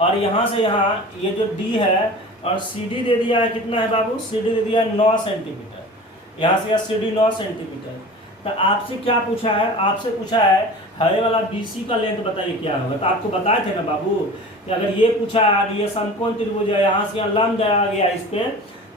और यहाँ से यहाँ ये जो D है और CD दे दिया है कितना है बाबू, CD दे दिया है 9 सेंटीमीटर, यहाँ से यहाँ CD 9 सेंटीमीटर। तो आपसे क्या पूछा है, आपसे पूछा है हरे वाला BC का लेंथ बताइए क्या होगा। तो आपको बताए थे ना बाबू कि अगर ये पूछा है ये समकोण त्रिभुज है, यहाँ से यहाँ लंब आ गया इस पे,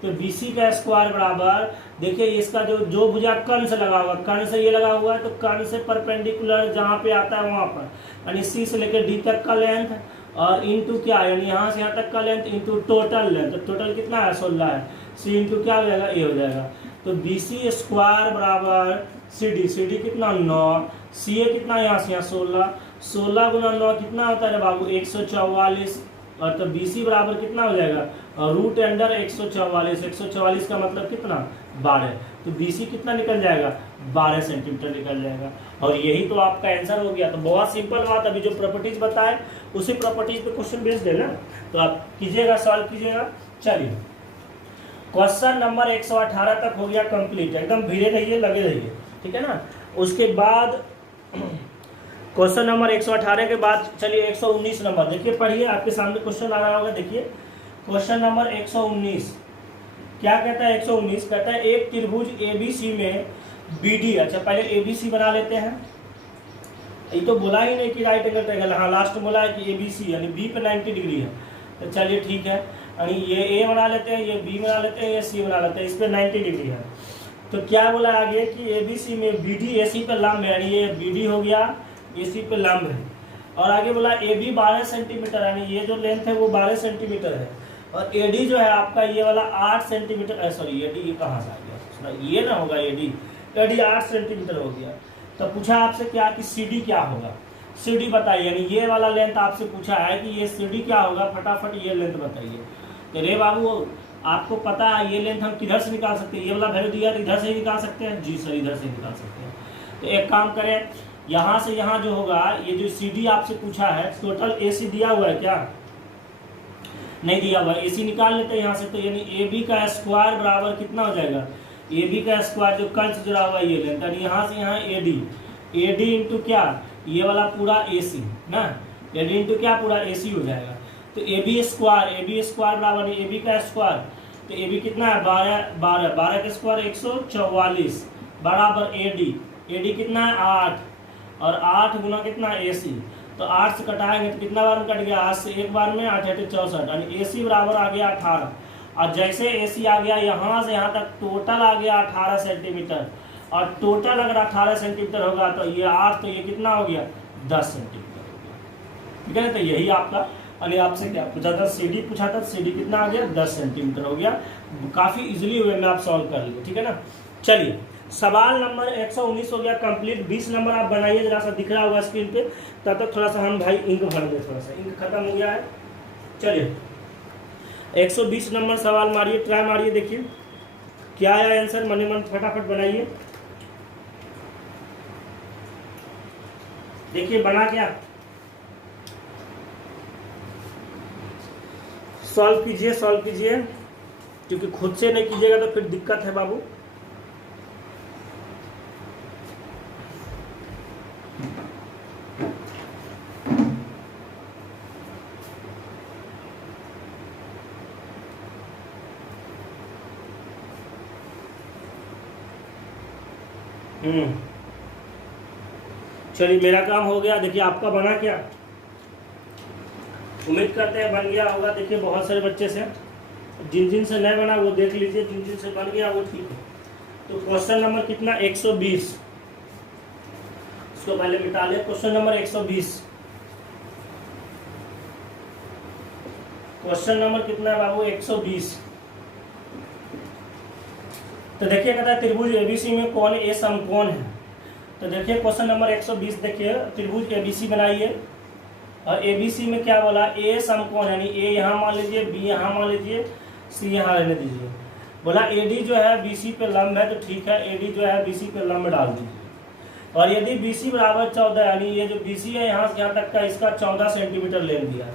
तो BC का स्क्वायर बराबर, देखिए इसका जो भुजा कर्ण से लगा हुआ, कर्ण से ये लगा हुआ है, तो कर्ण से परपेंडिकुलर जहाँ पे आता है वहाँ पर, यानी C से लेकर D तक का लेंथ, और इंटू क्या, यानी यहाँ से यहाँ तक का लेंथ इंटू टोटल लेंथ। तो टोटल कितना है 16 है, C इंटू क्या हो जाएगा, A हो जाएगा। तो BC स्क्वायर बराबर CD कितना 9, CA कितना यहाँ से यहाँ 16 गुना 9 कितना होता है बाबू 144, और तो BC बराबर कितना हो जाएगा √144। 144 का मतलब कितना 12, तो BC कितना निकल जाएगा 12 सेंटीमीटर निकल जाएगा। और यही तो आपका आंसर हो गया। तो बहुत सिंपल बात, अभी जो प्रॉपर्टीज बताए उसी प्रॉपर्टीज पे क्वेश्चन बेस्ड देना, तो आप कीजिएगा, सॉल्व कीजिएगा। चलिए क्वेश्चन नंबर 118 तक हो गया कंप्लीट, एकदम धीरे रहिए, लगे रहिए, ठीक है ना। उसके बाद क्वेश्चन नंबर 118 के बाद चलिए 119 नंबर देखिए, पढ़िए, आपके सामने क्वेश्चन आ रहा होगा। देखिए क्वेश्चन नंबर 119 क्या कहता है, 119 कहता है एक त्रिभुज ABC में BD, अच्छा पहले ABC बना लेते हैं। ये तो बोला ही नहीं कि राइट एंगल ट्रायंगल, हाँ लास्ट बोला है कि ABC यानी B पे 90 डिग्री है। तो चलिए ठीक है, यानी ये A बना लेते हैं, ये B बना लेते हैं, ये C बना लेते हैं, इस पे 90 डिग्री है। तो क्या बोला आगे कि ABC में BD AC पे लंब है, यानी ये BD हो गया AC पे लंब है। और आगे बोला AB 12 सेंटीमीटर, यानी ये जो लेंथ है वो 12 सेंटीमीटर है, और AD जो है आपका ये वाला 8 सेंटीमीटर, सॉरी AD ये कहाँ से आ गया, ये ना होगा AD 8 सेंटीमीटर हो गया। तो पूछा आपसे क्या कि CD क्या होगा, CD बताइए, यानी ये वाला लेंथ आपसे पूछा है कि ये CD क्या होगा, फटाफट ये लेंथ बताइए। तो रे बाबू आपको पता है ये लेंथ हम किधर से निकाल सकते हैं, ये वाला वैल्यू दिया इधर से ही निकाल सकते हैं, जी सर इधर से निकाल सकते हैं। तो एक काम करें, यहाँ से यहाँ जो होगा, ये जो CD आपसे पूछा है, टोटल AC दिया हुआ है क्या, नहीं दिया हुआ, AC निकाल लेते हैं यहाँ से। तो यानी AB का स्क्वायर बराबर कितना हो जाएगा, AB का स्क्वायर जो कर्ण से जुड़ा हुआ है ये लेंथ, यानी यहाँ से यहाँ AD इंटू क्या ये वाला पूरा AC ना, AD इंटू क्या पूरा AC हो जाएगा। तो AB स्क्वायर बराबर है AB का स्क्वायर, तो AB कितना है 12 के स्क्वायर 144 बराबर AD कितना है 8, और 8 गुना कितना AC, तो 8 से कटाएंगे तो कितना बार में कट गया, 8 से एक बार में 8 8 64, यानी AC बराबर आ गया 18। और जैसे AC आ गया यहाँ से यहाँ तक टोटल आ गया 18 सेंटीमीटर, और टोटल अगर 18 सेंटीमीटर होगा तो ये 8, तो ये कितना हो गया 10 सेंटीमीटर हो गया, ठीक है। तो यही आपका, यानी आपसे क्या पूछा था, CD पूछा था, CD कितना आ गया 10 सेंटीमीटर हो गया। काफ़ी इजीली वे में आप सॉल्व कर लिए, ठीक है ना। चलिए सवाल नंबर 119 हो गया कंप्लीट। 20 नंबर आप बनाइए, जरा सा दिख रहा होगा स्क्रीन पे, तब तक थोड़ा सा हम भाई इंक भर दें, थोड़ा सा इंक खत्म हो गया है। चलिए 120 नंबर सवाल मारिए, ट्राई मारिए, देखिए क्या आया आंसर, मने मन फटाफट बनाइए, देखिए बना क्या, सॉल्व कीजिए, क्योंकि खुद से नहीं कीजिएगा तो फिर दिक्कत है बाबू। चलिए मेरा काम हो गया, देखिए आपका बना क्या, उम्मीद करते हैं बन गया होगा। देखिए बहुत सारे बच्चे से, जिन से नहीं बना वो देख लीजिए, जिन से बन गया वो ठीक है। तो क्वेश्चन नंबर कितना 120, इसको पहले मिटा ले। क्वेश्चन नंबर 120, क्वेश्चन नंबर कितना है बाबू 120। तो देखिए कहता है त्रिभुज ABC में कौन ए समकोण है। तो देखिए क्वेश्चन नंबर 120, देखिए त्रिभुज ABC बनाइए, और ABC में क्या बोला, ए समकोण, यानी ए यहाँ मान लीजिए, B यहाँ मान लीजिए, C यहाँ रहने दीजिए। बोला AD जो है BC पे लंब है, तो ठीक है AD जो है BC पे लंब डाल दीजिए। और यदि BC बराबर 14, यानी ये जो BC है यहाँ से यहाँ तक का, इसका 14 सेंटीमीटर ले दिया,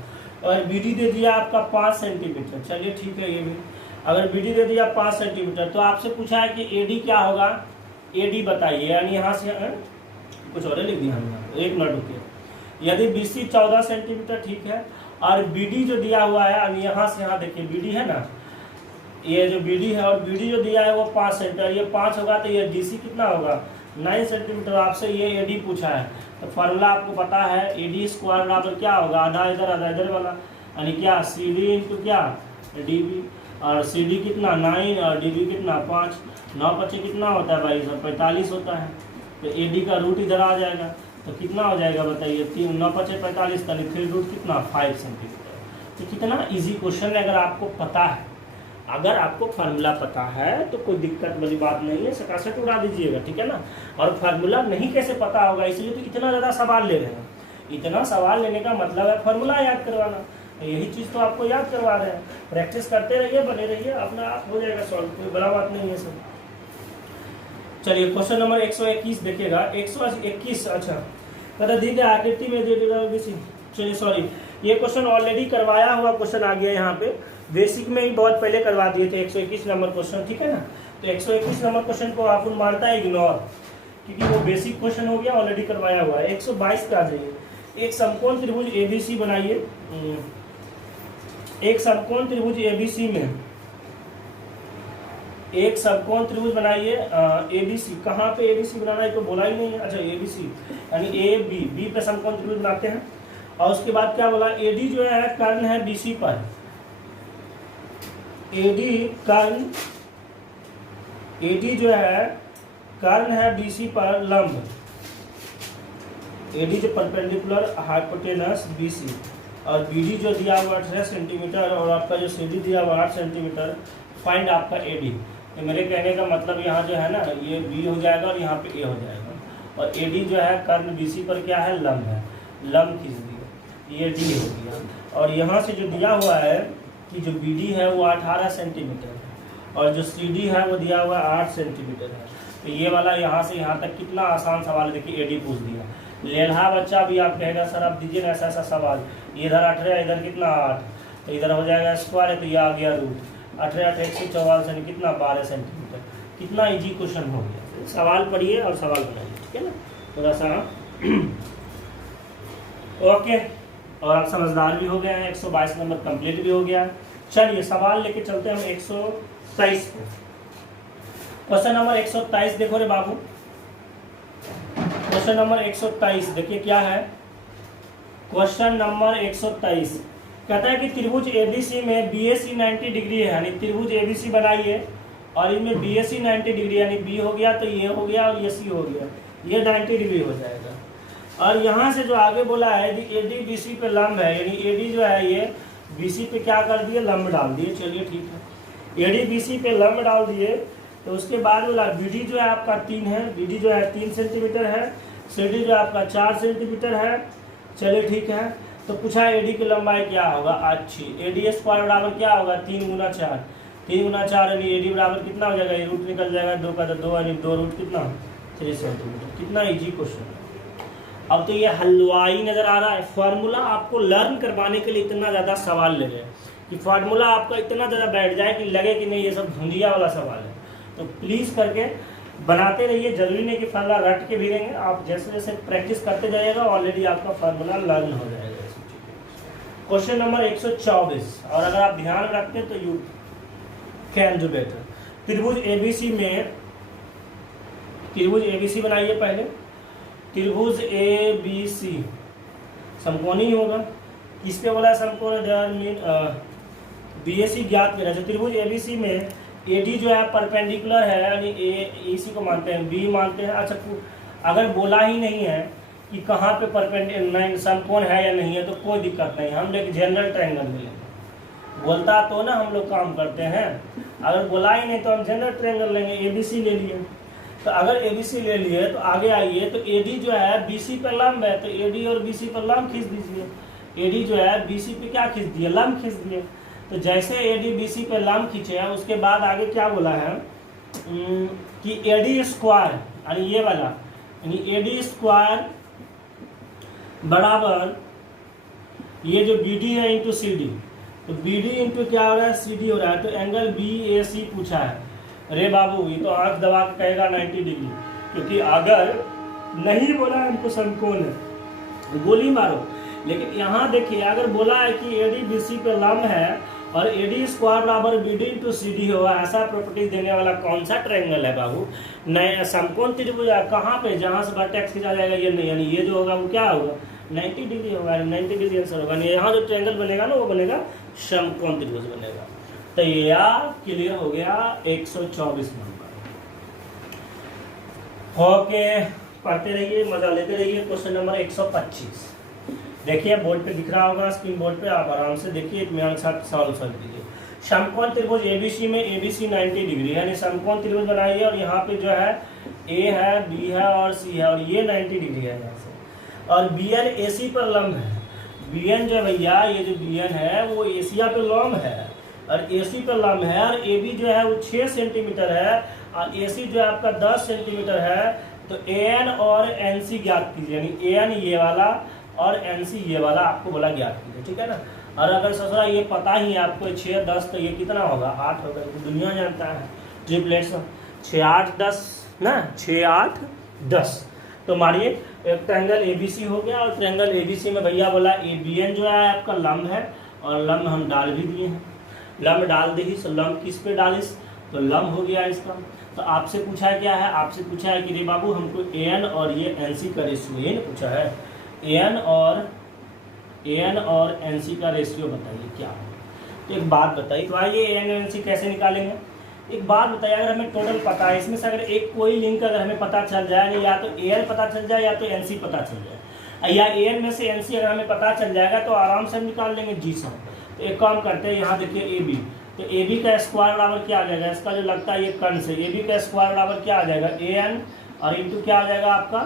और BD दे दिया आपका 5 सेंटीमीटर। चलिए ठीक है, ये भी अगर BD दे दिया 5 सेंटीमीटर, तो आपसे पूछा है कि AD क्या होगा, AD बताइए, यानी यहाँ से कुछ और लिख दिया हमने, एक मिनट रुकिए। यदि BC 14 सेंटीमीटर ठीक है, और BD जो दिया हुआ है, अब यहाँ से यहाँ देखिए BD है ना, ये जो BD है, और BD जो दिया है वो 5 सेंटीमीटर, ये 5 होगा, तो ये DC कितना होगा 9 सेंटीमीटर। आपसे ये AD पूछा है, तो फार्मूला आपको पता है, AD स्क्वायर बराबर क्या होगा, आधा इधर वाला, यानी क्या CD इंटू क्या DB, और CD कितना 9 और DB कितना 5, 9 पच्चे कितना होता है भाई, 45 होता है। तो AD का रूट इधर आ जाएगा, तो कितना हो जाएगा बताइए, 3 9 पच्चे 45, यानी 3 रूट कितना 5 सेंटीमीटर। तो कितना इजी क्वेश्चन है, अगर आपको पता है, अगर आपको फार्मूला पता है तो कोई दिक्कत वाली बात नहीं है, सकासट उड़ा दीजिएगा, ठीक है ना। और फार्मूला नहीं कैसे पता होगा, इसलिए तो इतना ज़्यादा सवाल ले रहे हैं। इतना सवाल लेने का मतलब है फार्मूला याद करवाना, यही चीज़ तो आपको याद करवा रहे हैं। प्रैक्टिस करते रहिए, बने रहिए, अपना आप हो जाएगा सॉल्व, कोई बड़ा बात नहीं है सब। चलिए क्वेश्चन नंबर 121 देखिएगा, 121, अच्छा पता दी गई आकृति में, चलिए सॉरी, ये क्वेश्चन ऑलरेडी करवाया हुआ क्वेश्चन आ गया यहाँ पे, बेसिक में ही बहुत पहले करवा दिए थे 121 नंबर क्वेश्चन, ठीक है ना। तो 121 नंबर क्वेश्चन को आप मारता है इग्नोर, क्योंकि वो बेसिक क्वेश्चन हो गया, ऑलरेडी करवाया हुआ है। 122 पे आ जाइए, एक समकोण त्रिभुज ABC बनाइए। एक समकोण त्रिभुज ABC में, एक समकोण त्रिभुज बनाइए ABC, कहाँ पे ABC बनाना है तो बोला ही नहीं है। अच्छा ABC यानी B पे समकोण त्रिभुज बनाते हैं, और उसके बाद क्या बोला, AD जो है कर्ण है BC पर, AD जो है कर्ण है BC पर लंब, AD जो परपेंडिकुलर हाइपोटेनस BC, और BD जो दिया हुआ 18 सेंटीमीटर, और आपका जो CD दिया हुआ 8 सेंटीमीटर, फाइंड आपका AD। तो मेरे कहने का मतलब यहाँ जो है ना, ये B हो जाएगा और यहाँ पे A हो जाएगा, और AD जो है कर्ण BC पर क्या है, लंब है, लंब खींच दिया, ये D हो गया। और यहाँ से जो दिया हुआ है कि जो BD है वो 18 सेंटीमीटर है, और जो CD है वो दिया हुआ 8 सेंटीमीटर है। तो ये वाला यहाँ से यहाँ तक कितना आसान सवाल, देखिए AD पूछ दिया। लेल्हा बच्चा भी आप कहेगा सर आप दीजिए ना ऐसा ऐसा सवाल, इधर 18 इधर कितना 8, तो इधर हो जाएगा स्क्वायर, तो ये आ गया रूट, 18 144 यानी कितना 12 सेंटीमीटर। कितना इजी क्वेश्चन हो गया। सवाल पढ़िए और सवाल बनाइए, ठीक है ना। थोड़ा सा ओके, और आप समझदार भी हो गए हैं, 122 नंबर कंप्लीट भी हो गया। चलिए सवाल लेके चलते हैं हम 123 को। क्वेश्चन नंबर 123 देखो रे बाबू, क्वेश्चन नंबर 123 देखिए क्या है। क्वेश्चन नंबर 123 कहता है कि त्रिभुज एबीसी में बीएसी 90 डिग्री है, यानी त्रिभुज एबीसी बनाइए और इनमें बीएसी 90 डिग्री, यानी बी हो गया तो ये हो गया और ये सी हो गया, ये 90 डिग्री हो जाएगा। और यहाँ से जो आगे बोला है कि एडी बीसी पे लंब है, यानी एडी जो है ये बीसी पे क्या कर दिए, लंब डाल दिए। चलिए ठीक है, एडी बीसी पे लंब डाल दिए। तो उसके बाद बोला बीडी जो है आपका 3 है, बीडी जो है 3 सेंटीमीटर है, सीडी जो है आपका 4 सेंटीमीटर है। चलिए ठीक है, तो पूछा एडी की लंबाई क्या होगा। अच्छी, एडी स्क्वायर बराबर क्या होगा, 3 गुना 4, 3 गुना 4 यानी एडी बराबर कितना हो जाएगा, ये रूट निकल जाएगा, 2 का 2 यानी 2 रूट कितना 3 सेंटीमीटर। कितना इजी क्वेश्चन है। अब तो ये हलवाई नजर आ रहा है। फार्मूला आपको लर्न करवाने के लिए इतना ज़्यादा सवाल ले रहे हैं कि फार्मूला आपका इतना ज़्यादा बैठ जाए कि लगे कि नहीं ये सब धुंधिया वाला सवाल है। तो प्लीज़ करके बनाते रहिए, जरूरी नहीं कि फार्मूला रट के भी रहेंगे, आप जैसे जैसे प्रैक्टिस करते जाइएगा ऑलरेडी आपका फार्मूला लर्न हो जाएगा। क्वेश्चन नंबर 124, और अगर आप ध्यान रखते हैं तो यू कैन डू बेटर। त्रिभुज एबीसी में, त्रिभुज एबीसी बनाइए पहले। त्रिभुज एबीसी समकोणी होगा, किस पे बोला समकोण, बीएसी ज्ञात करना है। त्रिभुज एबीसी में एडी जो है परपेंडिकुलर है, यानी एसी को मानते हैं, बी मानते हैं। अच्छा, अगर बोला ही नहीं है कि कहाँ पे परपेंडिकुलर समकोण है या नहीं है तो कोई दिक्कत नहीं, हम लोग जनरल ट्रायंगल ले लेंगे। बोलता तो ना हम लोग काम करते हैं, अगर बोला ही नहीं तो हम जनरल ट्रायंगल लेंगे। एबीसी ले लिए, तो अगर एबीसी ले लिए तो आगे आइए, तो एडी जो है बीसी पर लंब है, तो एडी और बीसी पर लंब खींच दीजिए। एडी जो है बीसी पे क्या खींच दिए, लंब खींच दिए। तो जैसे एडी बीसी पे लंब खींचे हैं, उसके बाद आगे क्या बोला है कि एडी स्क्वायर, यानी ये वाला, यानी एडी स्क्वायर बराबर ये जो बीडी है इंटू सी डी, तो बीडी इंटू क्या हो रहा है, सी डी हो रहा है। तो एंगल बी ए सी पूछा है। अरे बाबू ये तो आंख दबा के कहेगा 90 डिग्री, क्योंकि अगर नहीं बोला हमको समकोण है गोली मारो। लेकिन यहाँ देखिए अगर बोला है कि एडी बीसी पे लंब है और एडी स्क्वायर बराबर बीडी इंटू सी डी होगा, ऐसा प्रॉपर्टीज देने वाला कौन सा ट्रायंगल है बाबू, नया समकोण त्रिभुज कहाँ पे, जहाँ से वर्टेक्स खींचा जाएगा ये नहीं, यानी ये जो होगा वो क्या होगा 90 डिग्री होगा, 90 डिग्री आंसर होगा। यहाँ जो ट्रायंगल बनेगा ना वो बनेगा समकोण त्रिभुज बनेगा। तो यार क्लियर हो गया 124 नंबर। ओके, पढ़ते रहिए, मजा लेते रहिए। क्वेश्चन नंबर 125 देखिए, बोर्ड पे दिख रहा होगा, स्क्रीन बोर्ड पे आप आराम से देखिए, मेरे साथ सॉल्व कीजिए। समकोण त्रिभुज एबीसी में एबीसी 90 डिग्री, यानी समकोण त्रिभुज बनाइए और यहाँ पे जो है ए है, बी है और सी है, और ये 90 डिग्री है यहाँ से। और बी एन ए सी पर लंब है। बी एन जो भैया, ये जो बी एन है वो एशिया पे लंब है और ए सी पर लंब है, और ए बी जो है वो 6 सेंटीमीटर है और ए सी जो है आपका 10 सेंटीमीटर है। तो ए एन और एन सी ज्ञात कीजिए, यानी ए एन ये वाला और एन सी ये वाला आपको बोला ज्ञात कीजिए, ठीक है ना। और अगर ससुरा ये पता ही है आपको 6 10 तो ये कितना होगा 8 होगा, तो दुनिया जानता है ट्रिपलेट्स 6 8 10 ना, 6 8 10। तो मारिए, एक ट्रायंगल एबीसी हो गया और ट्रायंगल एबीसी में भैया बोला एबीएन जो है आपका लंब है और लंब हम डाल भी दिए हैं। लंब डाल दी, तो लंब किस पे डालिस, तो लंब हो गया इसका। तो आपसे पूछा है क्या है, आपसे पूछा है कि रे बाबू हमको एन और ये एनसी का रेशियो पूछा है, एन और एनसी का रेशियो बताइए क्या है। तो एक बात बताइए, तो आइए एन एनसी कैसे निकालेंगे। एक बात बताइए, अगर हमें टोटल पता है, इसमें से अगर एक कोई लिंक अगर हमें पता चल जाए, या तो एन पता चल जाए या तो एनसी पता चल जाए, या एन में से एनसी अगर हमें पता चल जाएगा तो आराम से हम निकाल लेंगे जी सब। तो एक काम करते हैं, यहाँ देखिए ए बी, तो ए बी का स्क्वायर बराबर क्या आ जाएगा, इसका जो लगता है ये कर्ण से, ए बी का स्क्वायर बराबर क्या आ जाएगा ए एन और इंटू क्या आ जाएगा आपका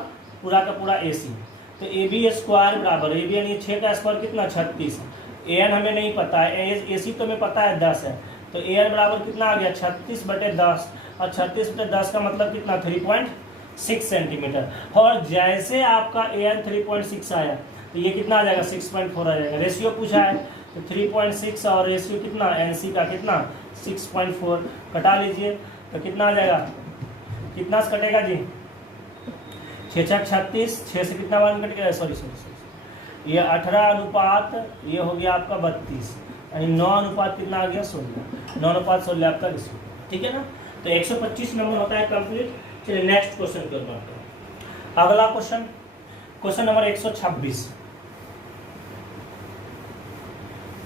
पूरा का पूरा ए सी। तो ए बी स्क्वायर बराबर ए बी यानी 6 का स्क्वायर कितना 36, ए एन हमें नहीं पता है, ए सी तो हमें पता है 10 है, तो ए एन बराबर कितना आ गया 36/10, और 36/10 का मतलब कितना 3.6 सेंटीमीटर। और जैसे आपका ए एन 3.6 आया तो ये कितना आ जाएगा 6.4 आ जाएगा। रेशियो पूछा है तो 3.6 और रेशियो कितना एनसी का कितना 6.4, कटा लीजिए तो कितना आ जाएगा, कितना से कटेगा जी 6 6 36, 6 से कितना 1 कट गया, सॉरी ये 18 अनुपात ये हो गया आपका 32, यानी 9 अनुपात कितना आ गया 16, 9 अनुपात 16 आपका रेशियो, ठीक है ना। तो 125 नंबर होता है कंप्लीट। चलिए नेक्स्ट क्वेश्चन की ओर बढ़ते हैं। अगला question, question number 126।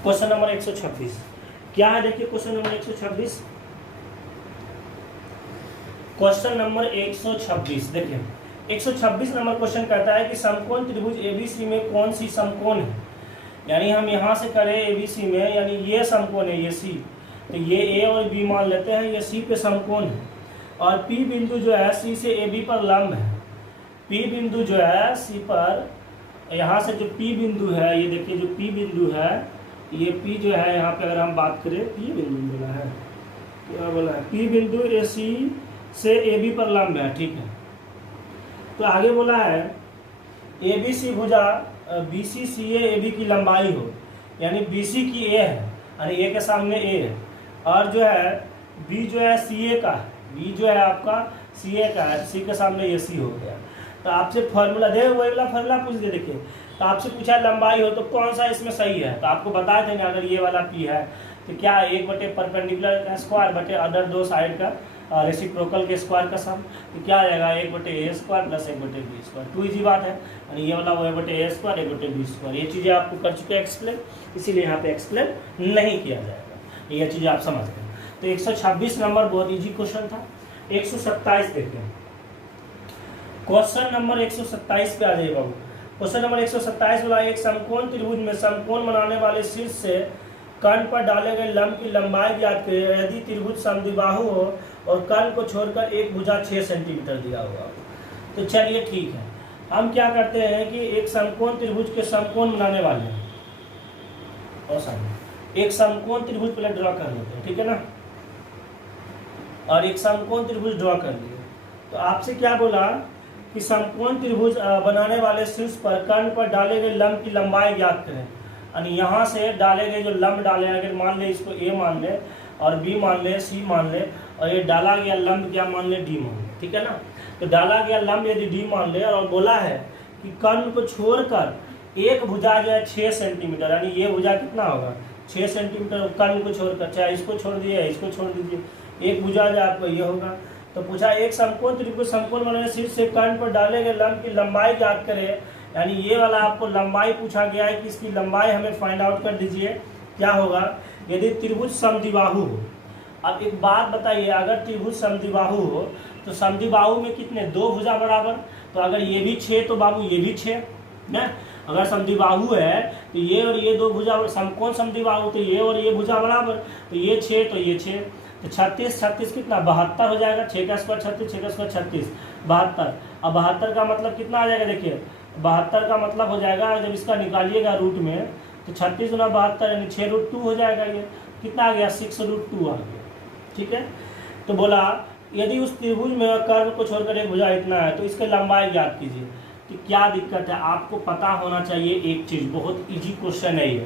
Question number 126 क्या है, देखिए क्वेश्चन नंबर 126। क्वेश्चन नंबर 126 देखिए 126 नंबर क्वेश्चन कहता है कि समकोण त्रिभुज एबीसी में कौन सी समकोण है, यानी हम यहाँ से करें एबीसी में, यानी ये समकोण है ये सी, तो ये ए और बी मान लेते हैं, ये सी पे समकोण है, और पी बिंदु जो है सी से ए बी पर लंब है। पी बिंदु जो है सी पर, यहाँ से जो पी बिंदु है, ये देखिए जो पी बिंदु है, ये पी जो है यहाँ पे अगर हम बात करें, पी बिंदु बोला है, क्या बोला है, पी बिंदु ए सी से ए बी पर लंब है, ठीक है। तो आगे बोला है ए बी सी भुजा B C C A B की लंबाई हो, यानी बी सी की ए है, यानी ए के सामने ए है, और जो है बी जो है सी ए का, बी जो है आपका सी ए का है, सी के सामने ए सी हो गया। तो आपसे फॉर्मूला दे, वही वाला फॉर्मूला पूछ दे, देखिए तो आपसे पूछा लंबाई हो तो कौन सा इसमें सही है, तो आपको बता देंगे अगर ये वाला पी है तो क्या 1/, परपेंडिकुलर का स्क्वायर बटे अदर दो साइड का रेसिप्रोकल के स्क्वायर का सम, तो क्या आ जाएगा 1/a² plus 1/b²। To easy बात है, यानी ये वाला वो 1/a² 1/b², ये चीज़ें आपको कर चुके हैं एक्सप्लेन, इसीलिए यहाँ पे एक्सप्लेन नहीं किया जाएगा, ये चीज़ें आप समझ गए। तो 126 नंबर बहुत इजी क्वेश्चन था। 127 देखते हैं, क्वेश्चन नंबर 127 पे आ जाइए बाबू। क्वेश्चन नंबर 127 वाला, एक समकोण त्रिभुज में समकोण बनाने वाले शीर्ष से कर्ण पर डाले गए लंब की लंबाई ज्ञात करें यदि त्रिभुज समद्विबाहु हो और कर्ण को छोड़कर एक भुजा 6 सेंटीमीटर दिया हुआ। तो चलिए ठीक है, हम क्या करते हैं कि एक समकोण त्रिभुज के समकोण बनाने वाले हैं, और सामने एक समकोण त्रिभुज पहले ड्रॉ कर लेते हैं, ठीक है ना, और एक समकोण त्रिभुज ड्रॉ कर लिए। तो आपसे क्या बोला कि समकोण त्रिभुज बनाने वाले शीर्ष पर कर्ण पर डाले गए लंब की लंबाई ज्ञात करें, यानी यहाँ से डाले गए जो लंब डाले, अगर मान ले इसको ए मान ले और बी मान ले, सी मान ले, और ये डाला गया लंब क्या मान ले, डी मान ले, ठीक है ना। तो डाला गया लंब यदि डी मान ले और बोला है कि कर्ण को छोड़कर एक भुजा जो है 6 सेंटीमीटर, यानी ये भुजा कितना होगा 6 सेंटीमीटर, कर्ण को छोड़कर, चाहे इसको छोड़ दिए इसको छोड़ दीजिए, एक भुजा जो आपको ये होगा। तो पूछा एक समकोण त्रिभुज समकोण बनाने शीर्ष से कर्ण पर डाले गए लंब की लंबाई ज्ञात करें, यानी ये वाला आपको लंबाई पूछा गया है कि इसकी लंबाई हमें फाइंड आउट कर दीजिए। क्या होगा यदि त्रिभुज समद्विबाहु हो। अब एक बात बताइए, अगर त्रिभुज समद्विबाहु हो तो समद्विबाहु में कितने, 2 भुजा बराबर, तो अगर ये भी 6 तो बाबू ये भी 6 ना। अगर समद्विबाहु है तो ये और ये 2 भुजा, समकोण समद्विबाहु तो ये और ये भुजा बराबर, तो ये 6 तो ये 6, तो 36 कितना 72 हो जाएगा, 6 का स्क्वायर 36, 6 का स्क्वायर 36, 72। अब 72 का मतलब कितना आ जाएगा, देखिए 72 का मतलब हो जाएगा जब इसका निकालिएगा रूट में, तो 36 गुना 72 यानी 6√2 हो जाएगा, ये कितना आ गया 6√2 आ गया, ठीक है। तो बोला यदि उस त्रिभुज में कर्व को छोड़कर एक भुजा इतना है तो इसकी लंबाई ज्ञात कीजिए। तो क्या दिक्कत है, आपको पता होना चाहिए एक चीज़, बहुत इजी क्वेश्चन है ये,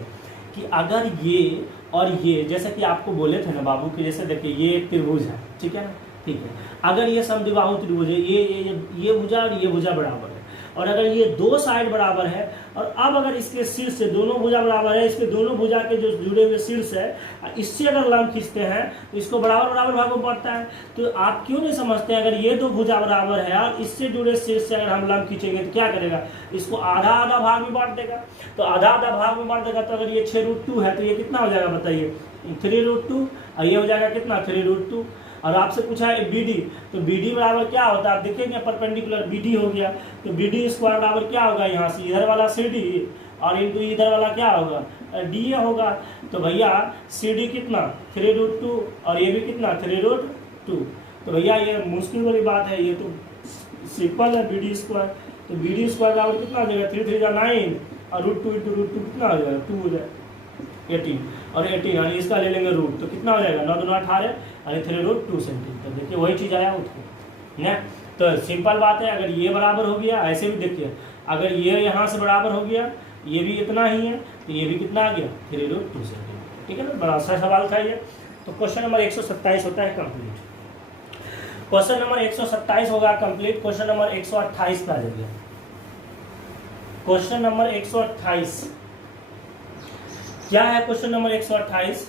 कि अगर ये और ये, जैसे कि आपको बोले थे ना बाबू कि जैसे देखिए ये एक त्रिभुज है, ठीक है ना, ठीक है, अगर ये समद्विबाहु त्रिभुज है, ये भुजा और ये भुजा बराबर है, और अगर ये 2 साइड बराबर है, और अब अगर इसके शीर्ष से दोनों भुजा बराबर है, इसके दोनों भुजा के जो जुड़े हुए शीर्ष है, इससे अगर लंब खींचते हैं तो इसको बराबर बराबर भाग में पड़ता है। तो आप क्यों नहीं समझते, अगर ये 2 भुजा बराबर है और इससे जुड़े शीर्ष से अगर हम लंब खींचेंगे तो क्या करेगा, इसको आधा आधा भाग में बांट देगा। तो आधा आधा भाग में बांट देगा, तो अगर ये 6√2 है तो ये कितना हो जाएगा बताइए 3√2, और ये हो जाएगा कितना 3√2। और आपसे पूछा है BD, तो BD बराबर क्या होता है, आप देखेंगे परपेंडिकुलर BD हो गया, तो BD स्क्वायर बराबर क्या होगा, यहाँ से इधर वाला CD और इनटू इधर वाला क्या होगा DA होगा। तो भैया CD कितना 3√2 और ये भी कितना 3√2। तो भैया ये मुश्किल वाली बात है, ये तो सिंपल है BD स्क्वायर। तो BD स्क्वायर बराबर कितना हो जाएगा 3 3 जा 9 और √2 × √2 कितना हो जाएगा 2 हो जाएगा 18, और 18 यानी इसका ले लेंगे रूट, तो कितना हो जाएगा 9 2 18 यानी 3√2 सेंटीमीटर। देखिए वही चीज़ आया उसको ना। तो सिंपल बात है, अगर ये बराबर हो गया, ऐसे भी देखिए अगर ये यहाँ से बराबर हो गया, ये भी इतना ही है, तो ये भी कितना आ गया 3√2 सेंटीमीटर, ठीक है ना। बड़ा अच्छा सवाल था ये। तो क्वेश्चन नंबर 127 होता है कंप्लीट। क्वेश्चन नंबर 127 होगा कंप्लीट। क्वेश्चन नंबर 128 पे आ जाइए। क्वेश्चन नंबर 128 क्या है? क्वेश्चन नंबर 128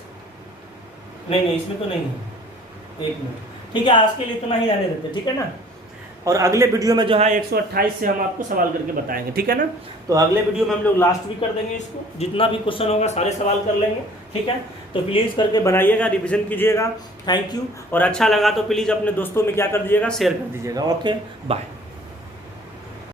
नहीं इसमें तो नहीं है, एक मिनट। ठीक है, आज के लिए इतना ही रहने देते, ठीक है ना। और अगले वीडियो में जो है 128 से हम आपको सवाल करके बताएंगे, ठीक है ना। तो अगले वीडियो में हम लोग लास्ट भी कर देंगे इसको, जितना भी क्वेश्चन होगा सारे सवाल कर लेंगे, ठीक है। तो प्लीज़ करके बनाइएगा, रिवीजन कीजिएगा। Thank you. और अच्छा लगा तो प्लीज़ अपने दोस्तों में क्या कर दीजिएगा, शेयर कर दीजिएगा। Okay, bye.